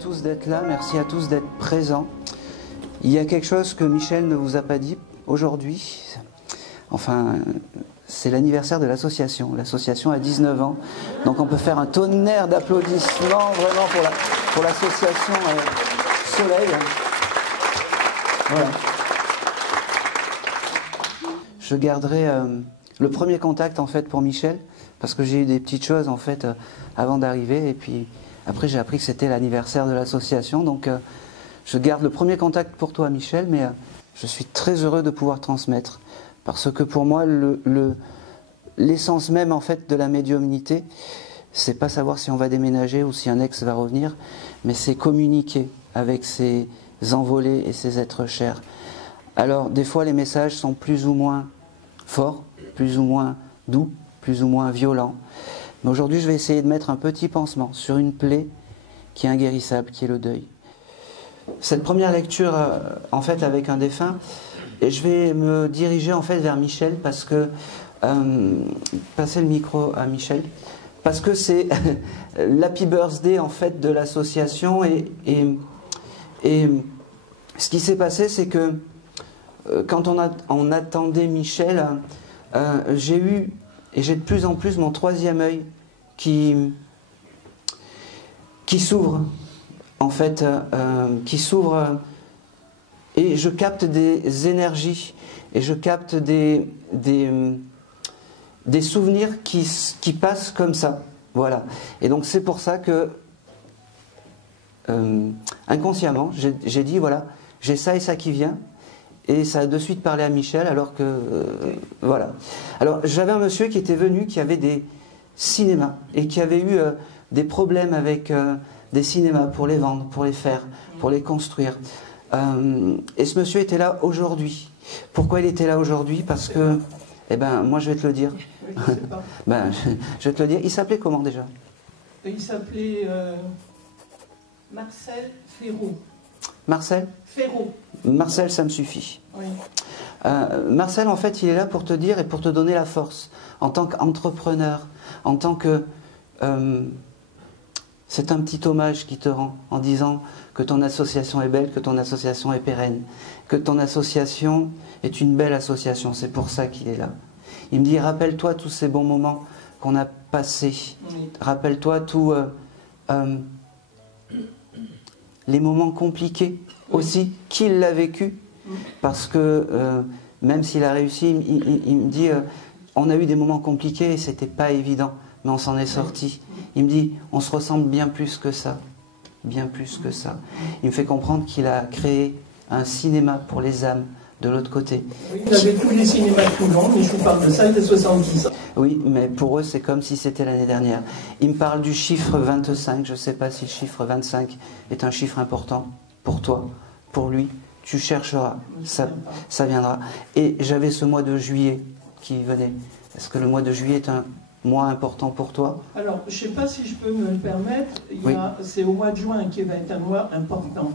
tous d'être là, merci à tous d'être présents. Il y a quelque chose que Michel ne vous a pas dit aujourd'hui. Enfin, c'est l'anniversaire de l'association. L'association a 19 ans. Donc on peut faire un tonnerre d'applaudissements vraiment pour l'association Soleil. Voilà. Je garderai le premier contact en fait pour Michel, parce que j'ai eu des petites choses en fait avant d'arriver, et puis après j'ai appris que c'était l'anniversaire de l'association, donc je garde le premier contact pour toi Michel, mais je suis très heureux de pouvoir transmettre, parce que pour moi l'essence même en fait de la médiumnité, c'est pas savoir si on va déménager ou si un ex va revenir, mais c'est communiquer avec ces envolés et ces êtres chers. Alors des fois les messages sont plus ou moins forts, plus ou moins doux, plus ou moins violents. Mais aujourd'hui, je vais essayer de mettre un petit pansement sur une plaie qui est inguérissable, qui est le deuil. Cette première lecture, en fait, avec un défunt, et je vais me diriger en fait vers Michel, parce que passer le micro à Michel, parce que c'est l'happy birthday en fait de l'association, et ce qui s'est passé, c'est que quand on attendait Michel, j'ai eu, et j'ai de plus en plus mon troisième œil qui s'ouvre, en fait, qui s'ouvre, et je capte des énergies, et je capte des souvenirs qui passent comme ça. Voilà. Et donc c'est pour ça que, inconsciemment, j'ai dit, voilà, j'ai ça et ça qui vient. Et ça a de suite parlé à Michel, alors que... voilà. Alors, j'avais un monsieur qui était venu, qui avait des cinémas, et qui avait eu des problèmes avec des cinémas pour les vendre, pour les faire, pour les construire. Et ce monsieur était là aujourd'hui. Pourquoi il était là aujourd'hui? Parce que... Eh ben, moi, je vais te le dire. Ben, je vais te le dire. Il s'appelait comment, déjà? Il s'appelait Marcel Ferraud. Marcel Ferraud. Marcel, ça me suffit. Oui. Marcel, en fait, il est là pour te dire et pour te donner la force. En tant qu'entrepreneur, en tant que... c'est un petit hommage qu'il te rend en disant que ton association est belle, que ton association est pérenne, que ton association est une belle association. C'est pour ça qu'il est là. Il me dit, rappelle-toi tous ces bons moments qu'on a passés. Oui. Rappelle-toi tous les moments compliqués aussi, qu'il l'a vécu. Parce que même s'il a réussi, il me dit, on a eu des moments compliqués et c'était pas évident, mais on s'en est sorti. Il me dit, on se ressemble bien plus que ça. Bien plus que ça. Il me fait comprendre qu'il a créé un cinéma pour les âmes de l'autre côté. Oui, il avait tous les cinémas tout le monde, mais je vous parle de ça, il a 70 ans. Oui, mais pour eux, c'est comme si c'était l'année dernière. Il me parle du chiffre 25, je ne sais pas si le chiffre 25 est un chiffre important pour toi, pour lui. Tu chercheras, ça viendra. Et j'avais ce mois de juillet qui venait. Est-ce que le mois de juillet est un mois important pour toi? Alors, je ne sais pas si je peux me le permettre. Oui. C'est au mois de juin qui va être un mois important.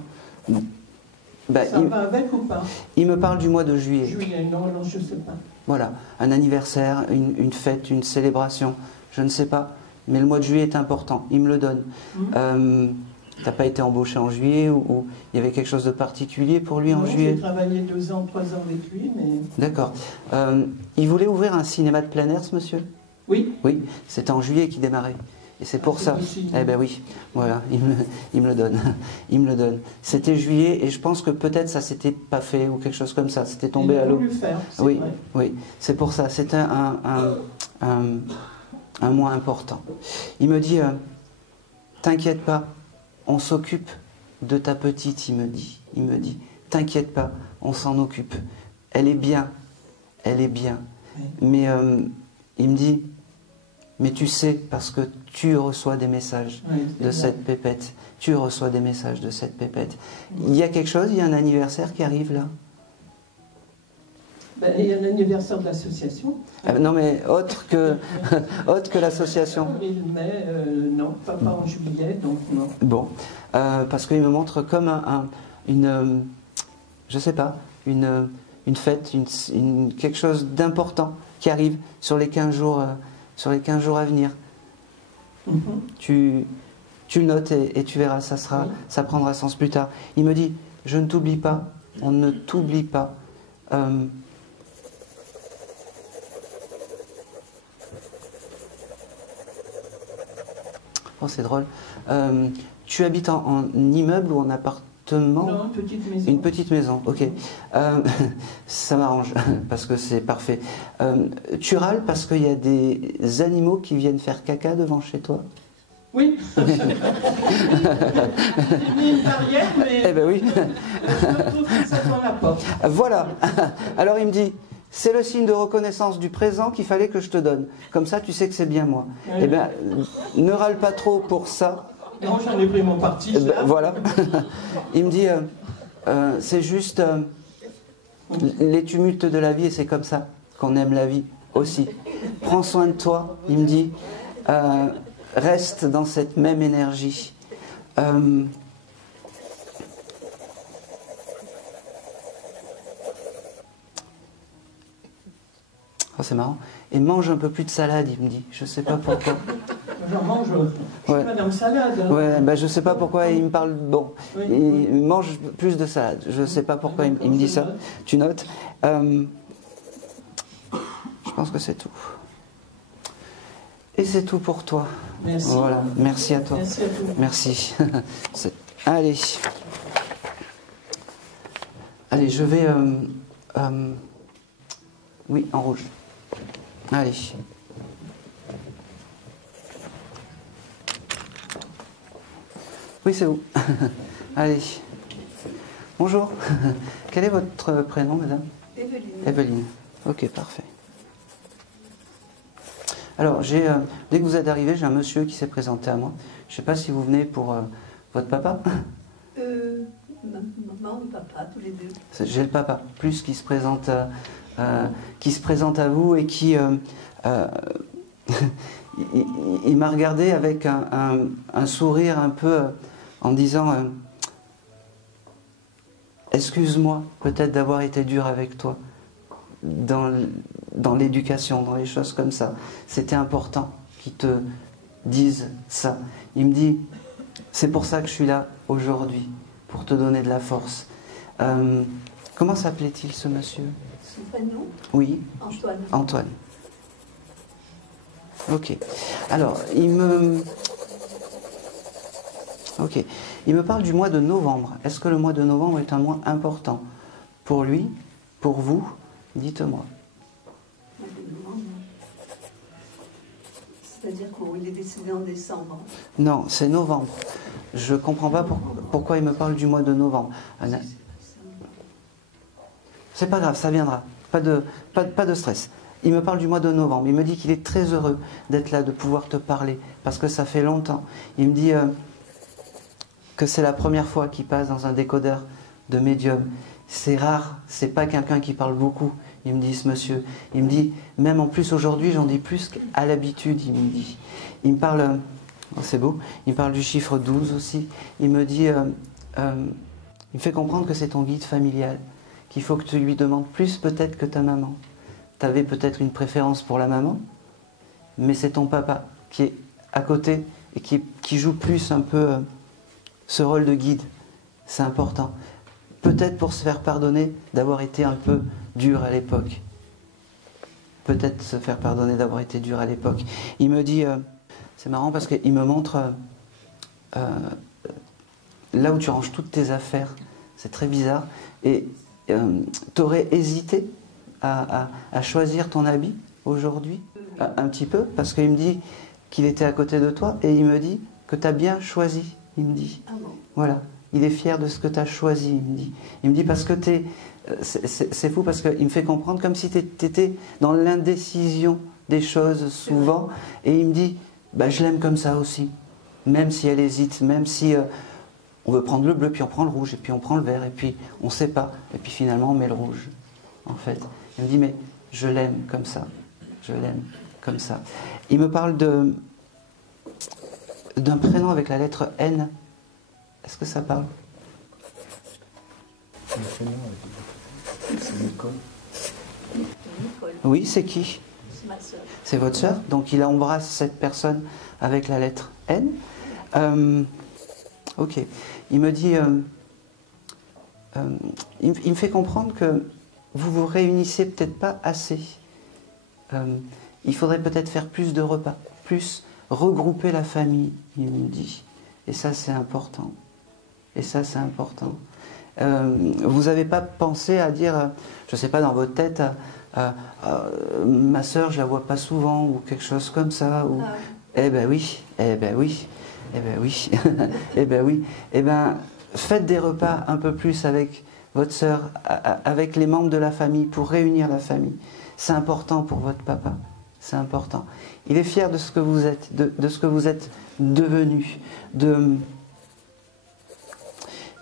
Ben, ça va avec ou pas? Il me parle du mois de juillet. Juillet, non, je ne sais pas. Voilà, un anniversaire, une fête, une célébration, je ne sais pas. Mais le mois de juillet est important, il me le donne. T'as pas été embauché en juillet ou il y avait quelque chose de particulier pour lui en juillet? J'ai travaillé 2 ans, 3 ans avec lui, mais... D'accord. Il voulait ouvrir un cinéma de plein air, ce monsieur? Oui. Oui, c'était en juillet qu'il démarrait. Et c'est pour ça. Possible. Eh ben oui, voilà, il me le donne. Il me le donne. C'était juillet et je pense que peut-être ça s'était pas fait ou quelque chose comme ça. C'était tombé à l'eau. Oui, vrai. Oui, c'est pour ça. C'était un mois important. Il me dit, t'inquiète pas, on s'occupe de ta petite, il me dit. Il me dit, t'inquiète pas, on s'en occupe. Elle est bien, elle est bien. Oui. Mais il me dit, mais tu sais, parce que tu reçois des messages de cette pépette. Tu reçois des messages de cette pépette. Il y a quelque chose, il y a un anniversaire qui arrive là? Ben, il y a l'anniversaire de l'association. Non, mais autre que l'association. Mais non, pas en juillet, donc non. Bon, parce qu'il me montre comme une je sais pas, une fête, quelque chose d'important qui arrive sur les 15 jours à venir. Tu Tu le notes et tu verras, ça prendra sens plus tard. Il me dit, je ne t'oublie pas, on ne t'oublie pas. Oh, c'est drôle. Tu habites en immeuble ou en appartement? Non, une petite maison. Une petite maison, ok. Ça m'arrange, parce que c'est parfait. Tu râles parce qu'il y a des animaux qui viennent faire caca devant chez toi? Oui. J'ai mis une barrière, mais Eh ben oui. je me trouve tout ça dans la porte. Voilà. Alors il me dit, c'est le signe de reconnaissance du présent qu'il fallait que je te donne. Comme ça, tu sais que c'est bien moi. Oui. Eh bien, ne râle pas trop pour ça. Non, j'en ai pris mon parti. Voilà. Il me dit, c'est juste les tumultes de la vie et c'est comme ça qu'on aime la vie aussi. Prends soin de toi, il me dit, reste dans cette même énergie. Oh, c'est marrant. Et mange un peu plus de salade, il me dit. Je sais pas pourquoi. J'en mange. Je suis Madame Salade. Hein. Ouais, bah je sais pas pourquoi il me parle. Bon, Oui, il mange plus de salade. Je sais pas pourquoi il me dit ça. Tu notes. Je pense que c'est tout. Et c'est tout pour toi. Merci. Voilà. Merci à toi. Merci à toi. Merci. Allez. Allez, je vais. Oui, en rouge. Allez. Oui, c'est vous. Allez. Bonjour. Quel est votre prénom, madame? Evelyne. Evelyne. Ok, parfait. Alors, dès que vous êtes arrivé, j'ai un monsieur qui s'est présenté à moi. Je ne sais pas si vous venez pour votre papa. Maman et papa, tous les deux. J'ai le papa, plus qui se présente à vous et qui... il m'a regardé avec un sourire un peu en disant excuse-moi peut-être d'avoir été dur avec toi dans l'éducation, dans les choses comme ça. C'était important qu'ils te disent ça. Il me dit c'est pour ça que je suis là aujourd'hui, pour te donner de la force. Comment s'appelait-il ce monsieur? Son prénom? Oui. Antoine. Antoine. Ok. Alors, il me parle du mois de novembre. Est-ce que le mois de novembre est un mois important pour lui, pour vous? Dites-moi. C'est-à-dire qu'il est décédé en décembre. Non, c'est novembre. Je ne comprends pas pourquoi il me parle du mois de novembre. C'est pas grave, ça viendra. Pas de stress. Il me parle du mois de novembre. Il me dit qu'il est très heureux d'être là, de pouvoir te parler, parce que ça fait longtemps. Il me dit que c'est la première fois qu'il passe dans un décodeur de médium. C'est rare, c'est pas quelqu'un qui parle beaucoup. Il me dit, ce monsieur. Il me dit, même en plus aujourd'hui, j'en dis plus qu'à l'habitude, il me dit. Il me parle, oh, c'est beau, il me parle du chiffre 12 aussi. Il me dit, il me fait comprendre que c'est ton guide familial, qu'il faut que tu lui demandes plus peut-être que ta maman. Tu avais peut-être une préférence pour la maman, mais c'est ton papa qui est à côté et qui joue plus un peu ce rôle de guide. C'est important. Peut-être pour se faire pardonner d'avoir été un peu dur à l'époque. Peut-être se faire pardonner d'avoir été dur à l'époque. Il me dit, c'est marrant parce qu'il me montre là où tu ranges toutes tes affaires. C'est très bizarre. Et t'aurais hésité à choisir ton habit aujourd'hui? Un petit peu, parce qu'il me dit qu'il était à côté de toi et il me dit que tu as bien choisi. Il me dit. Ah bon? Voilà. Il est fier de ce que tu as choisi, il me dit. Il me dit parce que c'est fou, parce qu'il me fait comprendre comme si tu étais dans l'indécision des choses souvent. Et il me dit, bah, je l'aime comme ça aussi. Même si elle hésite, même si on veut prendre le bleu, puis on prend le rouge, et puis on prend le vert, et puis on ne sait pas. Et puis finalement, on met le rouge, en fait. Il me dit, mais je l'aime comme ça. Je l'aime comme ça. Il me parle d'un prénom avec la lettre N. Est-ce que ça parle? C'est Nicole. Oui, c'est qui? C'est ma soeur. C'est votre sœur. Donc il embrasse cette personne avec la lettre N. Ok. Il me dit, il me fait comprendre que vous vous réunissez peut-être pas assez. Il faudrait peut-être faire plus de repas, plus regrouper la famille, il me dit. Et ça, c'est important. Et ça, c'est important. Vous n'avez pas pensé à dire, je ne sais pas, dans votre tête, ma sœur, je la vois pas souvent, ou quelque chose comme ça, ou... Eh ben oui, eh ben oui, eh ben oui, eh ben oui. Eh ben, faites des repas un peu plus avec votre sœur, avec les membres de la famille, pour réunir la famille. C'est important pour votre papa, c'est important. Il est fier de ce que vous êtes, de ce que vous êtes devenu. Il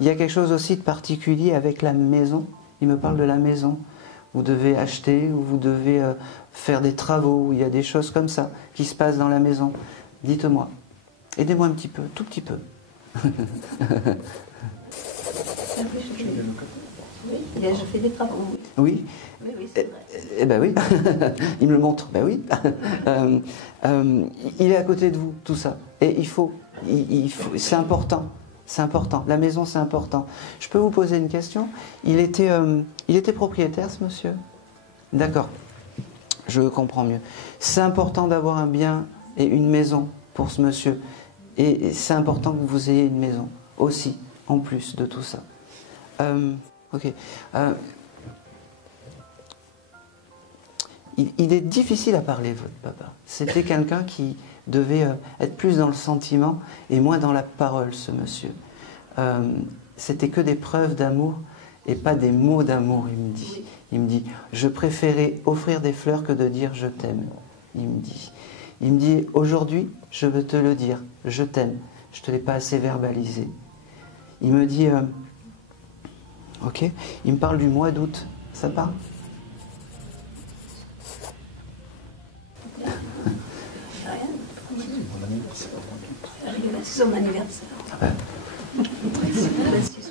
y a quelque chose aussi de particulier avec la maison. Il me parle de la maison. Vous devez acheter, ou vous devez faire des travaux, il y a des choses comme ça qui se passent dans la maison. Dites-moi. Aidez-moi un petit peu, tout petit peu. Oui, je fais des travaux. Oui. Oui, oui, c'est vrai. Eh ben oui, il me le montre, ben oui. Il est à côté de vous, tout ça. Et il faut c'est important. C'est important. La maison, c'est important. Je peux vous poser une question? Il était propriétaire, ce monsieur? D'accord. Je comprends mieux. C'est important d'avoir un bien et une maison pour ce monsieur. Et c'est important que vous ayez une maison aussi, en plus de tout ça. Ok. Il est difficile à parler, votre papa. C'était quelqu'un qui devait être plus dans le sentiment et moins dans la parole, ce monsieur. C'était que des preuves d'amour et pas des mots d'amour, il me dit. Oui. Il me dit, je préférais offrir des fleurs que de dire je t'aime. Il me dit, aujourd'hui, je veux te le dire, je t'aime. Je ne te l'ai pas assez verbalisé. Il me dit, ok, il me parle du mois d'août, ça te parle? C'est son anniversaire.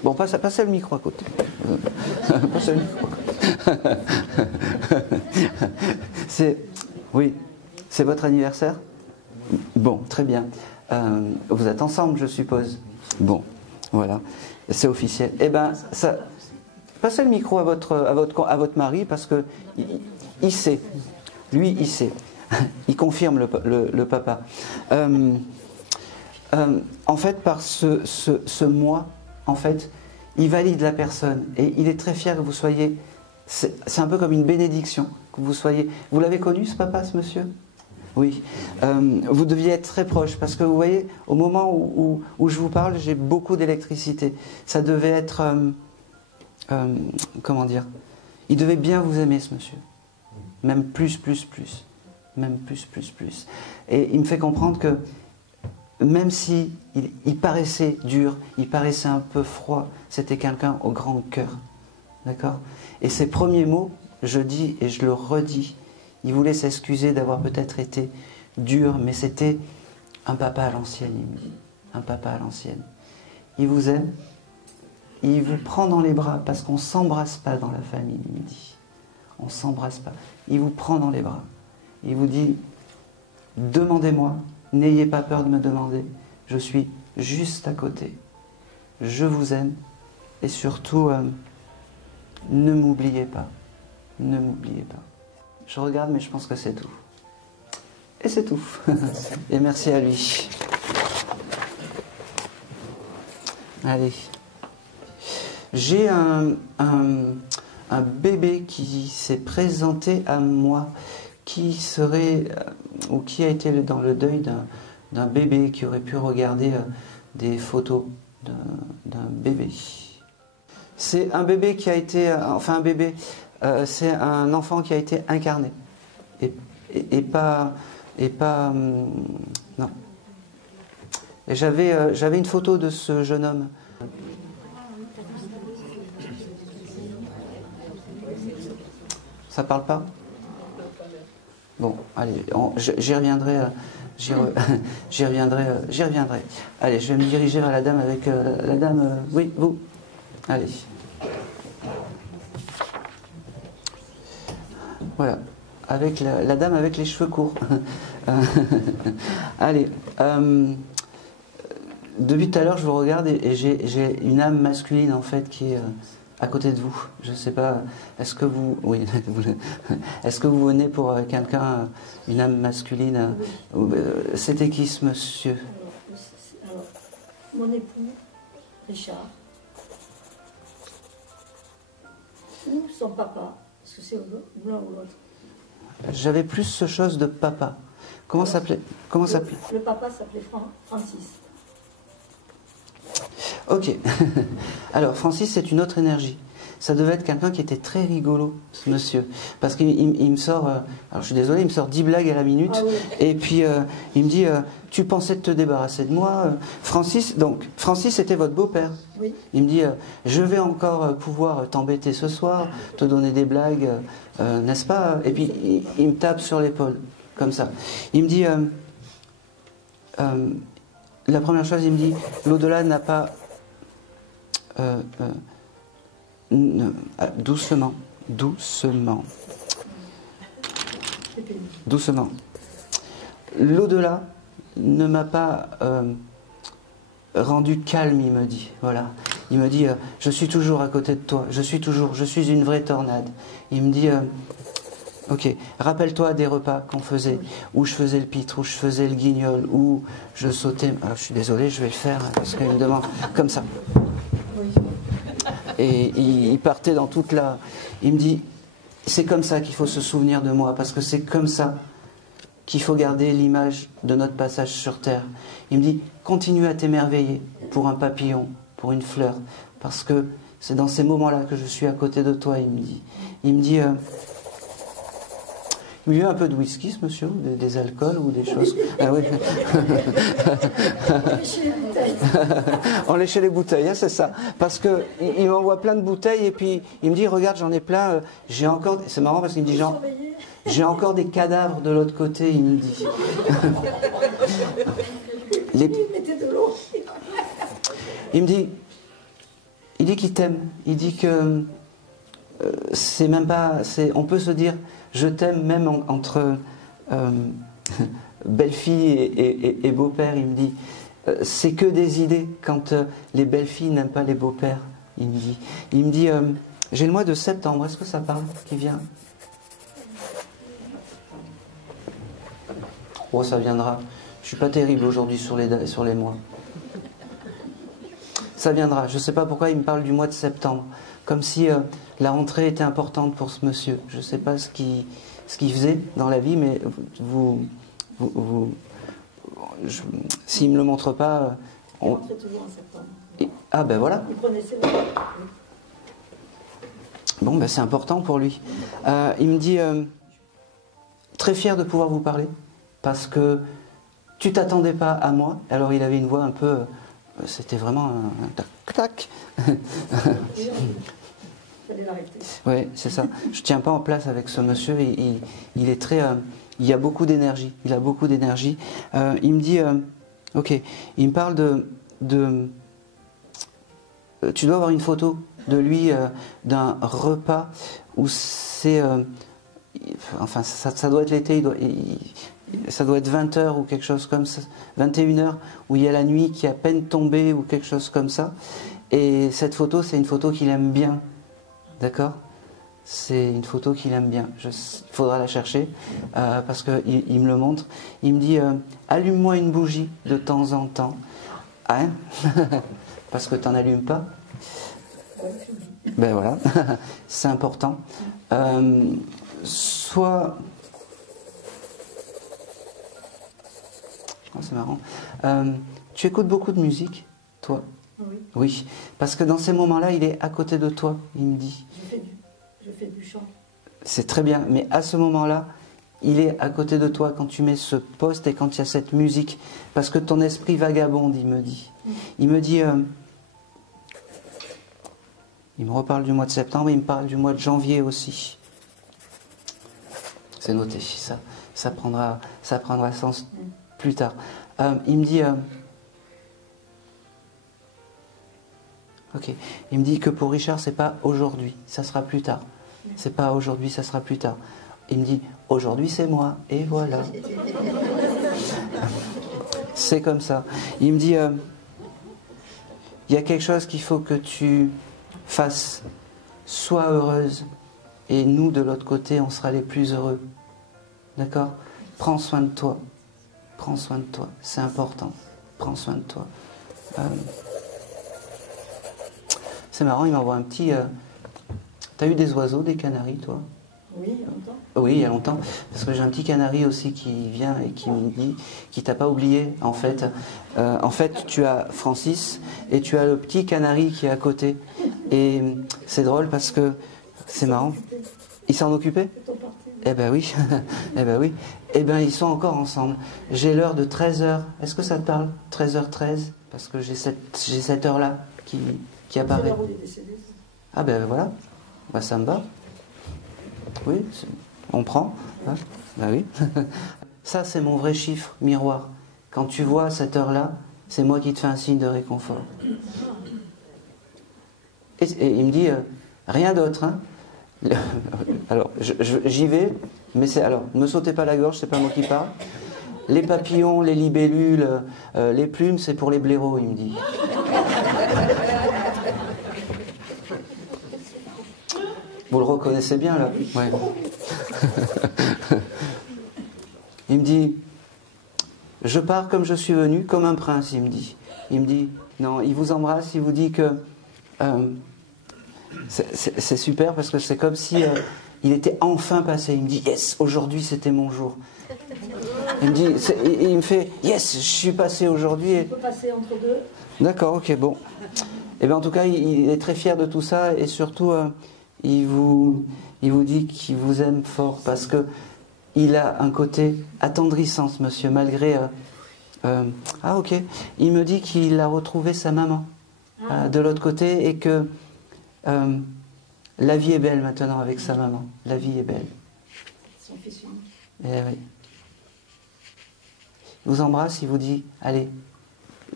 Bon, passez le micro à côté. Passez le micro à côté. Oui, c'est votre anniversaire? Bon, très bien. Vous êtes ensemble, je suppose. Bon, voilà, c'est officiel. Eh ben, passez le micro à votre mari, parce que il sait. Lui, il sait. Il confirme le papa. En fait, par ce moi, en fait, il valide la personne et il est très fier que vous soyez. C'est un peu comme une bénédiction que vous soyez. Vous l'avez connu, ce papa, ce monsieur? Oui. Vous deviez être très proche parce que vous voyez, au moment où je vous parle, j'ai beaucoup d'électricité. Ça devait être, comment dire? Il devait bien vous aimer, ce monsieur. Même plus. Même plus. Et il me fait comprendre que même si il paraissait dur, il paraissait un peu froid, c'était quelqu'un au grand cœur. D'accord? Et ses premiers mots, je dis et je le redis, il voulait s'excuser d'avoir peut-être été dur, mais c'était un papa à l'ancienne, il me dit. Un papa à l'ancienne. Il vous aime, il vous prend dans les bras, parce qu'on ne s'embrasse pas dans la famille, il me dit. On ne s'embrasse pas. Il vous prend dans les bras. Il vous dit, demandez-moi, n'ayez pas peur de me demander, je suis juste à côté. Je vous aime, et surtout, ne m'oubliez pas. Ne m'oubliez pas. Je regarde, mais je pense que c'est tout. Et c'est tout. Et merci à lui. Allez. J'ai un bébé qui s'est présenté à moi, qui serait, ou qui a été dans le deuil d'un bébé, qui aurait pu regarder des photos d'un bébé. C'est un bébé qui a été, enfin un bébé, c'est un enfant qui a été incarné et pas non. Et j'avais une photo de ce jeune homme. Ça parle pas? Bon, allez, j'y reviendrai. J'y reviendrai. Allez, je vais me diriger vers la dame avec la dame. Oui, vous. Allez. Voilà. Avec la dame avec les cheveux courts. Allez. Depuis tout à l'heure, je vous regarde et j'ai une âme masculine en fait qui est à côté de vous. Je ne sais pas, est-ce que vous... Oui, est-ce que vous venez pour quelqu'un, une âme masculine? C'était qui ce monsieur? Alors, mon époux, Richard, ou son papa, parce que c'est l'un ou l'autre. J'avais plus ce chose de papa. Comment s'appelait? Le papa s'appelait Francis. Ok. Alors, Francis, c'est une autre énergie. Ça devait être quelqu'un qui était très rigolo, ce monsieur. Parce qu'il me sort, alors je suis désolé, il me sort 10 blagues à la minute. Ah oui. Et puis, il me dit, tu pensais te débarrasser de moi. Francis était votre beau-père. Oui. Il me dit, je vais encore pouvoir t'embêter ce soir, te donner des blagues, n'est-ce pas? Et puis, il me tape sur l'épaule, comme ça. Il me dit, la première chose, il me dit, l'au-delà n'a pas... doucement. L'au-delà ne m'a pas rendu calme, il me dit. Voilà. Il me dit, je suis toujours à côté de toi. Je suis une vraie tornade. Il me dit, ok, rappelle-toi des repas qu'on faisait, où je faisais le pitre, où je faisais le guignol, où je sautais. Ah, je suis désolé, je vais le faire parce qu'il me demande comme ça. Et il partait dans toute la... Il me dit, c'est comme ça qu'il faut se souvenir de moi, parce que c'est comme ça qu'il faut garder l'image de notre passage sur Terre. Il me dit, continue à t'émerveiller pour un papillon, pour une fleur, parce que c'est dans ces moments-là que je suis à côté de toi, il me dit. Il me dit, il y a un peu de whisky, ce monsieur, des alcools ou des choses. Ah oui. On léchait les bouteilles, hein, c'est ça. Parce que il m'envoie plein de bouteilles et puis il me dit, regarde, j'en ai plein. J'ai encore. C'est marrant parce qu'il me dit, j'ai encore des cadavres de l'autre côté. Il me dit. Il me dit. Il dit qu'il t'aime. Il dit que c'est même pas. On peut se dire. Je t'aime même entre belle-fille et beau-père, il me dit. C'est que des idées quand les belles-filles n'aiment pas les beaux-pères, il me dit, j'ai le mois de septembre, est-ce que ça parle qui vient? Oh, ça viendra. Je suis pas terrible aujourd'hui sur les mois. Ça viendra. Je ne sais pas pourquoi il me parle du mois de septembre. Comme si la rentrée était importante pour ce monsieur. Je ne sais pas ce qu'il faisait dans la vie, mais s'il ne me le montre pas... Il rentrait toujours en septembre. Ah ben voilà. Il prenait ses vacances. Bon, ben c'est important pour lui. Il me dit, très fier de pouvoir vous parler, parce que tu t'attendais pas à moi. Alors il avait une voix un peu... c'était vraiment un tac-tac. Oui, c'est ça. Je ne tiens pas en place avec ce monsieur. Il est très... il y a beaucoup d'énergie. Il a beaucoup d'énergie. Il me dit... ok, il me parle de tu dois avoir une photo de lui d'un repas où c'est... enfin, ça doit être l'été. Ça doit être 20h ou quelque chose comme ça. 21h, où il y a la nuit qui est à peine tombée ou quelque chose comme ça. Et cette photo, c'est une photo qu'il aime bien. D'accord ? C'est une photo qu'il aime bien. Il faudra la chercher parce qu'il me le montre. Il me dit allume-moi une bougie de temps en temps. Hein? Parce que tu n'en allumes pas. Ben voilà, c'est important. Soit... Oh, c'est marrant. Tu écoutes beaucoup de musique, toi? Oui. Oui, parce que dans ces moments-là, il est à côté de toi, il me dit. Je fais du chant. C'est très bien, mais à ce moment-là, il est à côté de toi quand tu mets ce poste et quand il y a cette musique. Parce que ton esprit vagabonde, il me dit. Il me dit... il me reparle du mois de septembre, il me parle du mois de janvier aussi. C'est noté, ça prendra sens plus tard. Il me dit... ok. Il me dit que pour Richard, c'est pas aujourd'hui, ça sera plus tard. C'est pas aujourd'hui, ça sera plus tard. Il me dit, aujourd'hui c'est moi, et voilà. C'est comme ça. Il me dit, il y a quelque chose qu'il faut que tu fasses. Sois heureuse. Et nous, de l'autre côté, on sera les plus heureux. D'accord? Prends soin de toi. Prends soin de toi. C'est important. Prends soin de toi. C'est marrant, il m'envoie un petit... T'as eu des oiseaux, des canaris, toi? Oui, il y a longtemps. Oui, il y a longtemps. Parce que j'ai un petit canari aussi qui vient et qui me dit, qui t'a pas oublié, en fait. En fait, tu as Francis et tu as le petit canari qui est à côté. Et c'est drôle parce que c'est marrant. Ils s'en occupaient? Eh ben oui. Eh ben oui. Eh ben ils sont encore ensemble. J'ai l'heure de 13h. Est-ce que ça te parle? 13h13. Parce que j'ai cette heure-là qui apparaît. C'est l'heure où il est décédé. Ah ben voilà. Bah, ça me va. Oui, on prend. Hein, bah oui. Ça, c'est mon vrai chiffre, miroir. Quand tu vois cette heure-là, c'est moi qui te fais un signe de réconfort. Et il me dit, rien d'autre. Hein. Alors, j'y vais, mais c'est... Alors, ne me sautez pas la gorge, c'est pas moi qui parle. Les papillons, les libellules, les plumes, c'est pour les blaireaux, il me dit. Vous le reconnaissez bien, là? Ouais. Il me dit, je pars comme je suis venu, comme un prince, il me dit. Il me dit, non, il vous embrasse, il vous dit que... c'est super parce que c'est comme si il était enfin passé. Il me dit, yes, aujourd'hui c'était mon jour. Il me dit, il me fait, yes, je suis passé aujourd'hui. On peut passer entre deux. D'accord, ok, bon. Et bien en tout cas, il est très fier de tout ça et surtout... il vous dit qu'il vous aime fort parce que il a un côté attendrissant, ce monsieur, malgré... ah ok, il me dit qu'il a retrouvé sa maman de l'autre côté et que la vie est belle maintenant avec sa maman. La vie est belle. Son fils unique. Eh oui. Il vous embrasse, il vous dit, allez,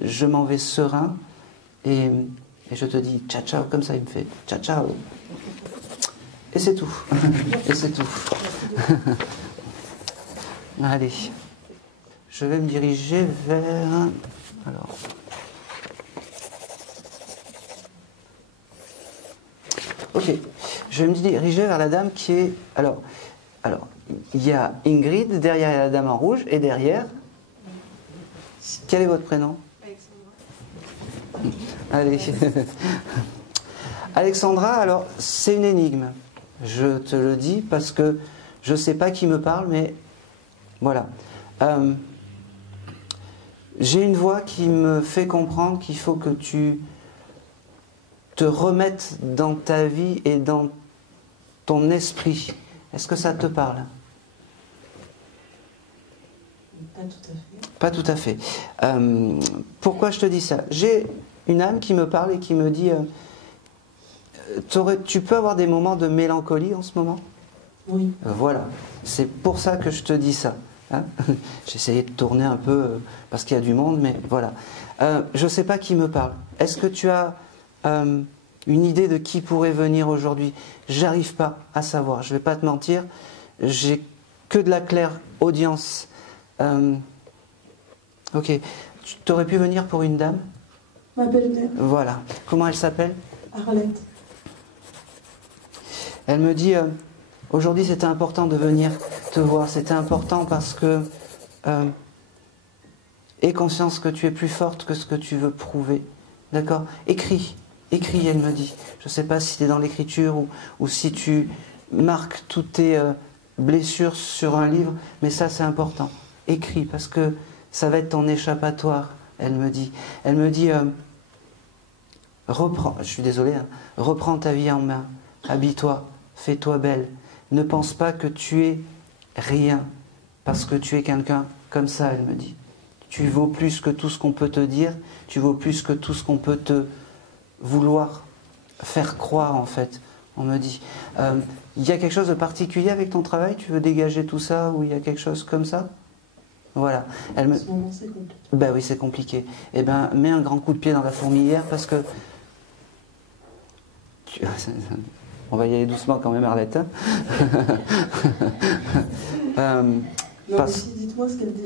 je m'en vais serein et je te dis ciao ciao, comme ça il me fait ciao ciao. Et c'est tout. Et c'est tout. Allez. Je vais me diriger vers... Alors... Ok. Je vais me diriger vers la dame qui est... Alors, il y a Ingrid, derrière il y a la dame en rouge, et derrière... Quel est votre prénom? Alexandra. Allez. Alexandra, alors, c'est une énigme. Je te le dis parce que je ne sais pas qui me parle, mais voilà. J'ai une voix qui me fait comprendre qu'il faut que tu te remettes dans ta vie et dans ton esprit. Est-ce que ça te parle? Pas tout à fait. Pourquoi je te dis ça? J'ai une âme qui me parle et qui me dit... tu peux avoir des moments de mélancolie en ce moment? Oui. Voilà, c'est pour ça que je te dis ça. Hein. J'ai essayé de tourner un peu parce qu'il y a du monde, mais voilà. Je ne sais pas qui me parle. Est-ce que tu as une idée de qui pourrait venir aujourd'hui? J'arrive pas à savoir, je ne vais pas te mentir. J'ai que de la claire audience. Ok, tu aurais pu venir pour une dame? Ma belle-mère. Voilà. Comment elle s'appelle? Arlette. Elle me dit, aujourd'hui c'était important de venir te voir, c'était important parce que aie conscience que tu es plus forte que ce que tu veux prouver. D'accord? Écris, elle me dit. Je ne sais pas si tu es dans l'écriture ou si tu marques toutes tes blessures sur un livre, mais ça c'est important. Écris parce que ça va être ton échappatoire, elle me dit. Elle me dit, reprends, je suis désolé, hein, reprends ta vie en main, habille-toi, fais-toi belle. Ne pense pas que tu es rien, parce que tu es quelqu'un comme ça, elle me dit. Tu vaux plus que tout ce qu'on peut te dire, tu vaux plus que tout ce qu'on peut te vouloir faire croire, en fait. On me dit, il y a quelque chose de particulier avec ton travail? Tu veux dégager tout ça, ou il y a quelque chose comme ça? Voilà. Elle me... En ce moment, c'est compliqué. Ben oui, c'est compliqué. Eh ben, mets un grand coup de pied dans la fourmilière, parce que... On va y aller doucement quand même, Arlette. Non, dites-moi ce qu'elle dit.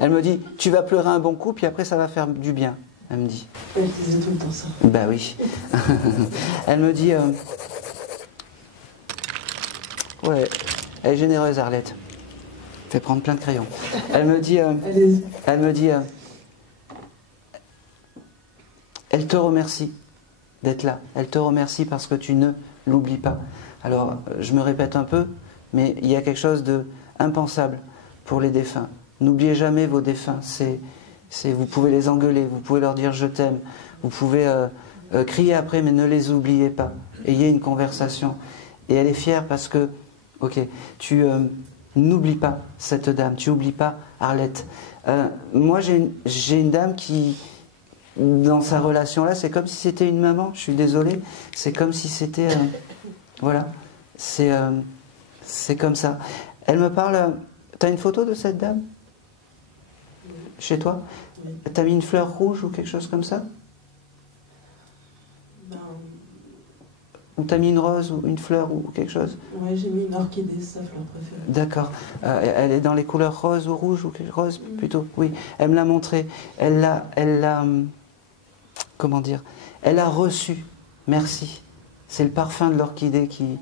Elle me dit, tu vas pleurer un bon coup, puis après ça va faire du bien. elle me dit. Elle disait tout le temps ça. Bah oui. Elle me dit... Ouais, elle est généreuse, Arlette. Fait prendre plein de crayons. Elle me dit... Allez-y. Elle me dit... elle te remercie d'être là. Elle te remercie parce que tu ne l'oublies pas. Alors, je me répète un peu, mais il y a quelque chose de impensable pour les défunts. N'oubliez jamais vos défunts. Vous pouvez les engueuler, vous pouvez leur dire je t'aime, vous pouvez crier après, mais ne les oubliez pas. Ayez une conversation. Et elle est fière parce que, ok, tu n'oublies pas cette dame, tu n'oublies pas Arlette. Moi, j'ai une dame qui, dans sa relation là, c'est comme si c'était une maman, je suis désolé, c'est comme si c'était... voilà, c'est comme ça. Elle me parle... T'as une photo de cette dame chez toi? Oui. T'as mis une fleur rouge ou quelque chose comme ça? Ben, Ou t'as mis une rose ou une fleur ou quelque chose? ouais, j'ai mis une orchidée, c'est sa fleur préférée. D'accord. Elle est dans les couleurs rose ou rouge ou quelque rose plutôt? Oui. Elle me l'a montré. Elle l'a... Comment dire? Elle a reçu. Merci. C'est le parfum de l'orchidée qui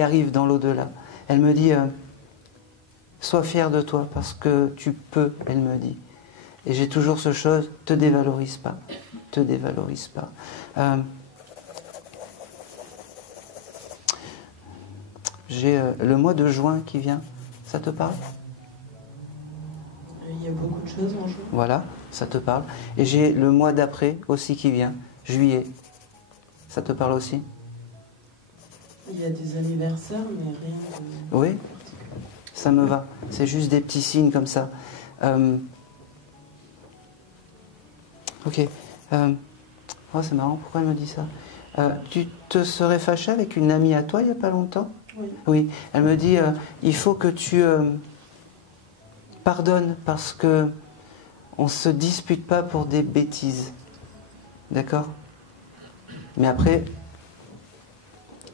arrive dans l'au-delà. Elle me dit, sois fière de toi parce que tu peux, elle me dit. Et j'ai toujours ce chose, te dévalorise pas. Te dévalorise pas. J'ai le mois de juin qui vient. Ça te parle? Il y a beaucoup de choses en juin. Voilà, ça te parle. Et j'ai le mois d'après aussi qui vient, juillet. Ça te parle aussi? Il y a des anniversaires, mais rien de... Oui, ça me va. C'est juste des petits signes comme ça. Ok. Oh, c'est marrant, pourquoi elle me dit ça? Tu te serais fâché avec une amie à toi il n'y a pas longtemps? Oui. Oui, elle me dit, il faut que tu pardonnes parce que on ne se dispute pas pour des bêtises. D'accord? Mais après,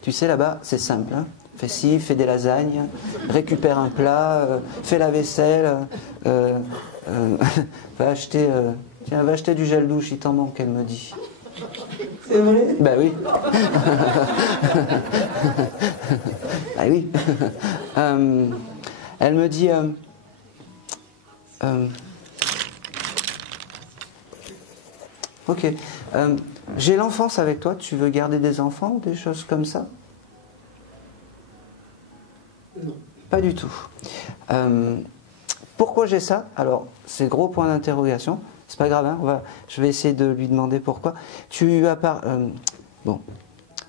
tu sais, là-bas, c'est simple. Hein? Fais ci, fais des lasagnes, récupère un plat, fais la vaisselle, va acheter, tiens, va acheter du gel douche, il t'en manque, elle me dit. C'est vrai? Ben oui. Ben oui. Elle me dit... ok. J'ai l'enfance avec toi, tu veux garder des enfants ou des choses comme ça? Non. Pas du tout. Pourquoi j'ai ça? Alors, c'est gros point d'interrogation. C'est pas grave, hein, je vais essayer de lui demander pourquoi. Tu as bon,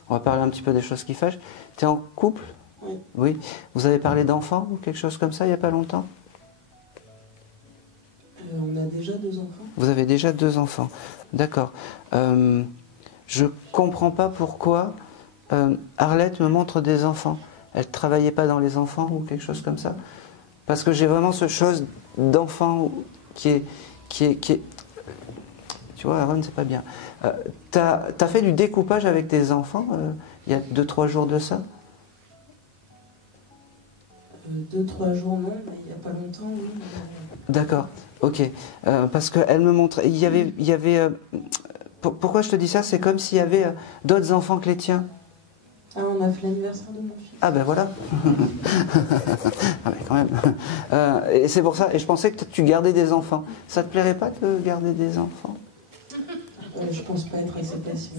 on va parler un petit peu des choses qui fâchent. Tu es en couple? Oui. Oui. Vous avez parlé d'enfants ou quelque chose comme ça il n'y a pas longtemps? On a déjà 2 enfants. Vous avez déjà 2 enfants. D'accord. Je comprends pas pourquoi Arlette me montre des enfants. Elle travaillait pas dans les enfants ou quelque chose comme ça? Parce que j'ai vraiment ce chose d'enfant qui est... Tu vois, Aaron, c'est pas bien. T'as fait du découpage avec tes enfants il y a 2-3 jours de ça? 2-3 jours, non, mais il n'y a pas longtemps, oui. D'accord, ok. Parce qu'elle me montre... Il y avait pourquoi je te dis ça? C'est comme s'il y avait d'autres enfants que les tiens. Ah, on a fait l'anniversaire de mon fils. Ah ben voilà. Ah ben quand même. Et c'est pour ça. Et je pensais que tu gardais des enfants. Ça te plairait pas de garder des enfants? Je pense pas être assez passive.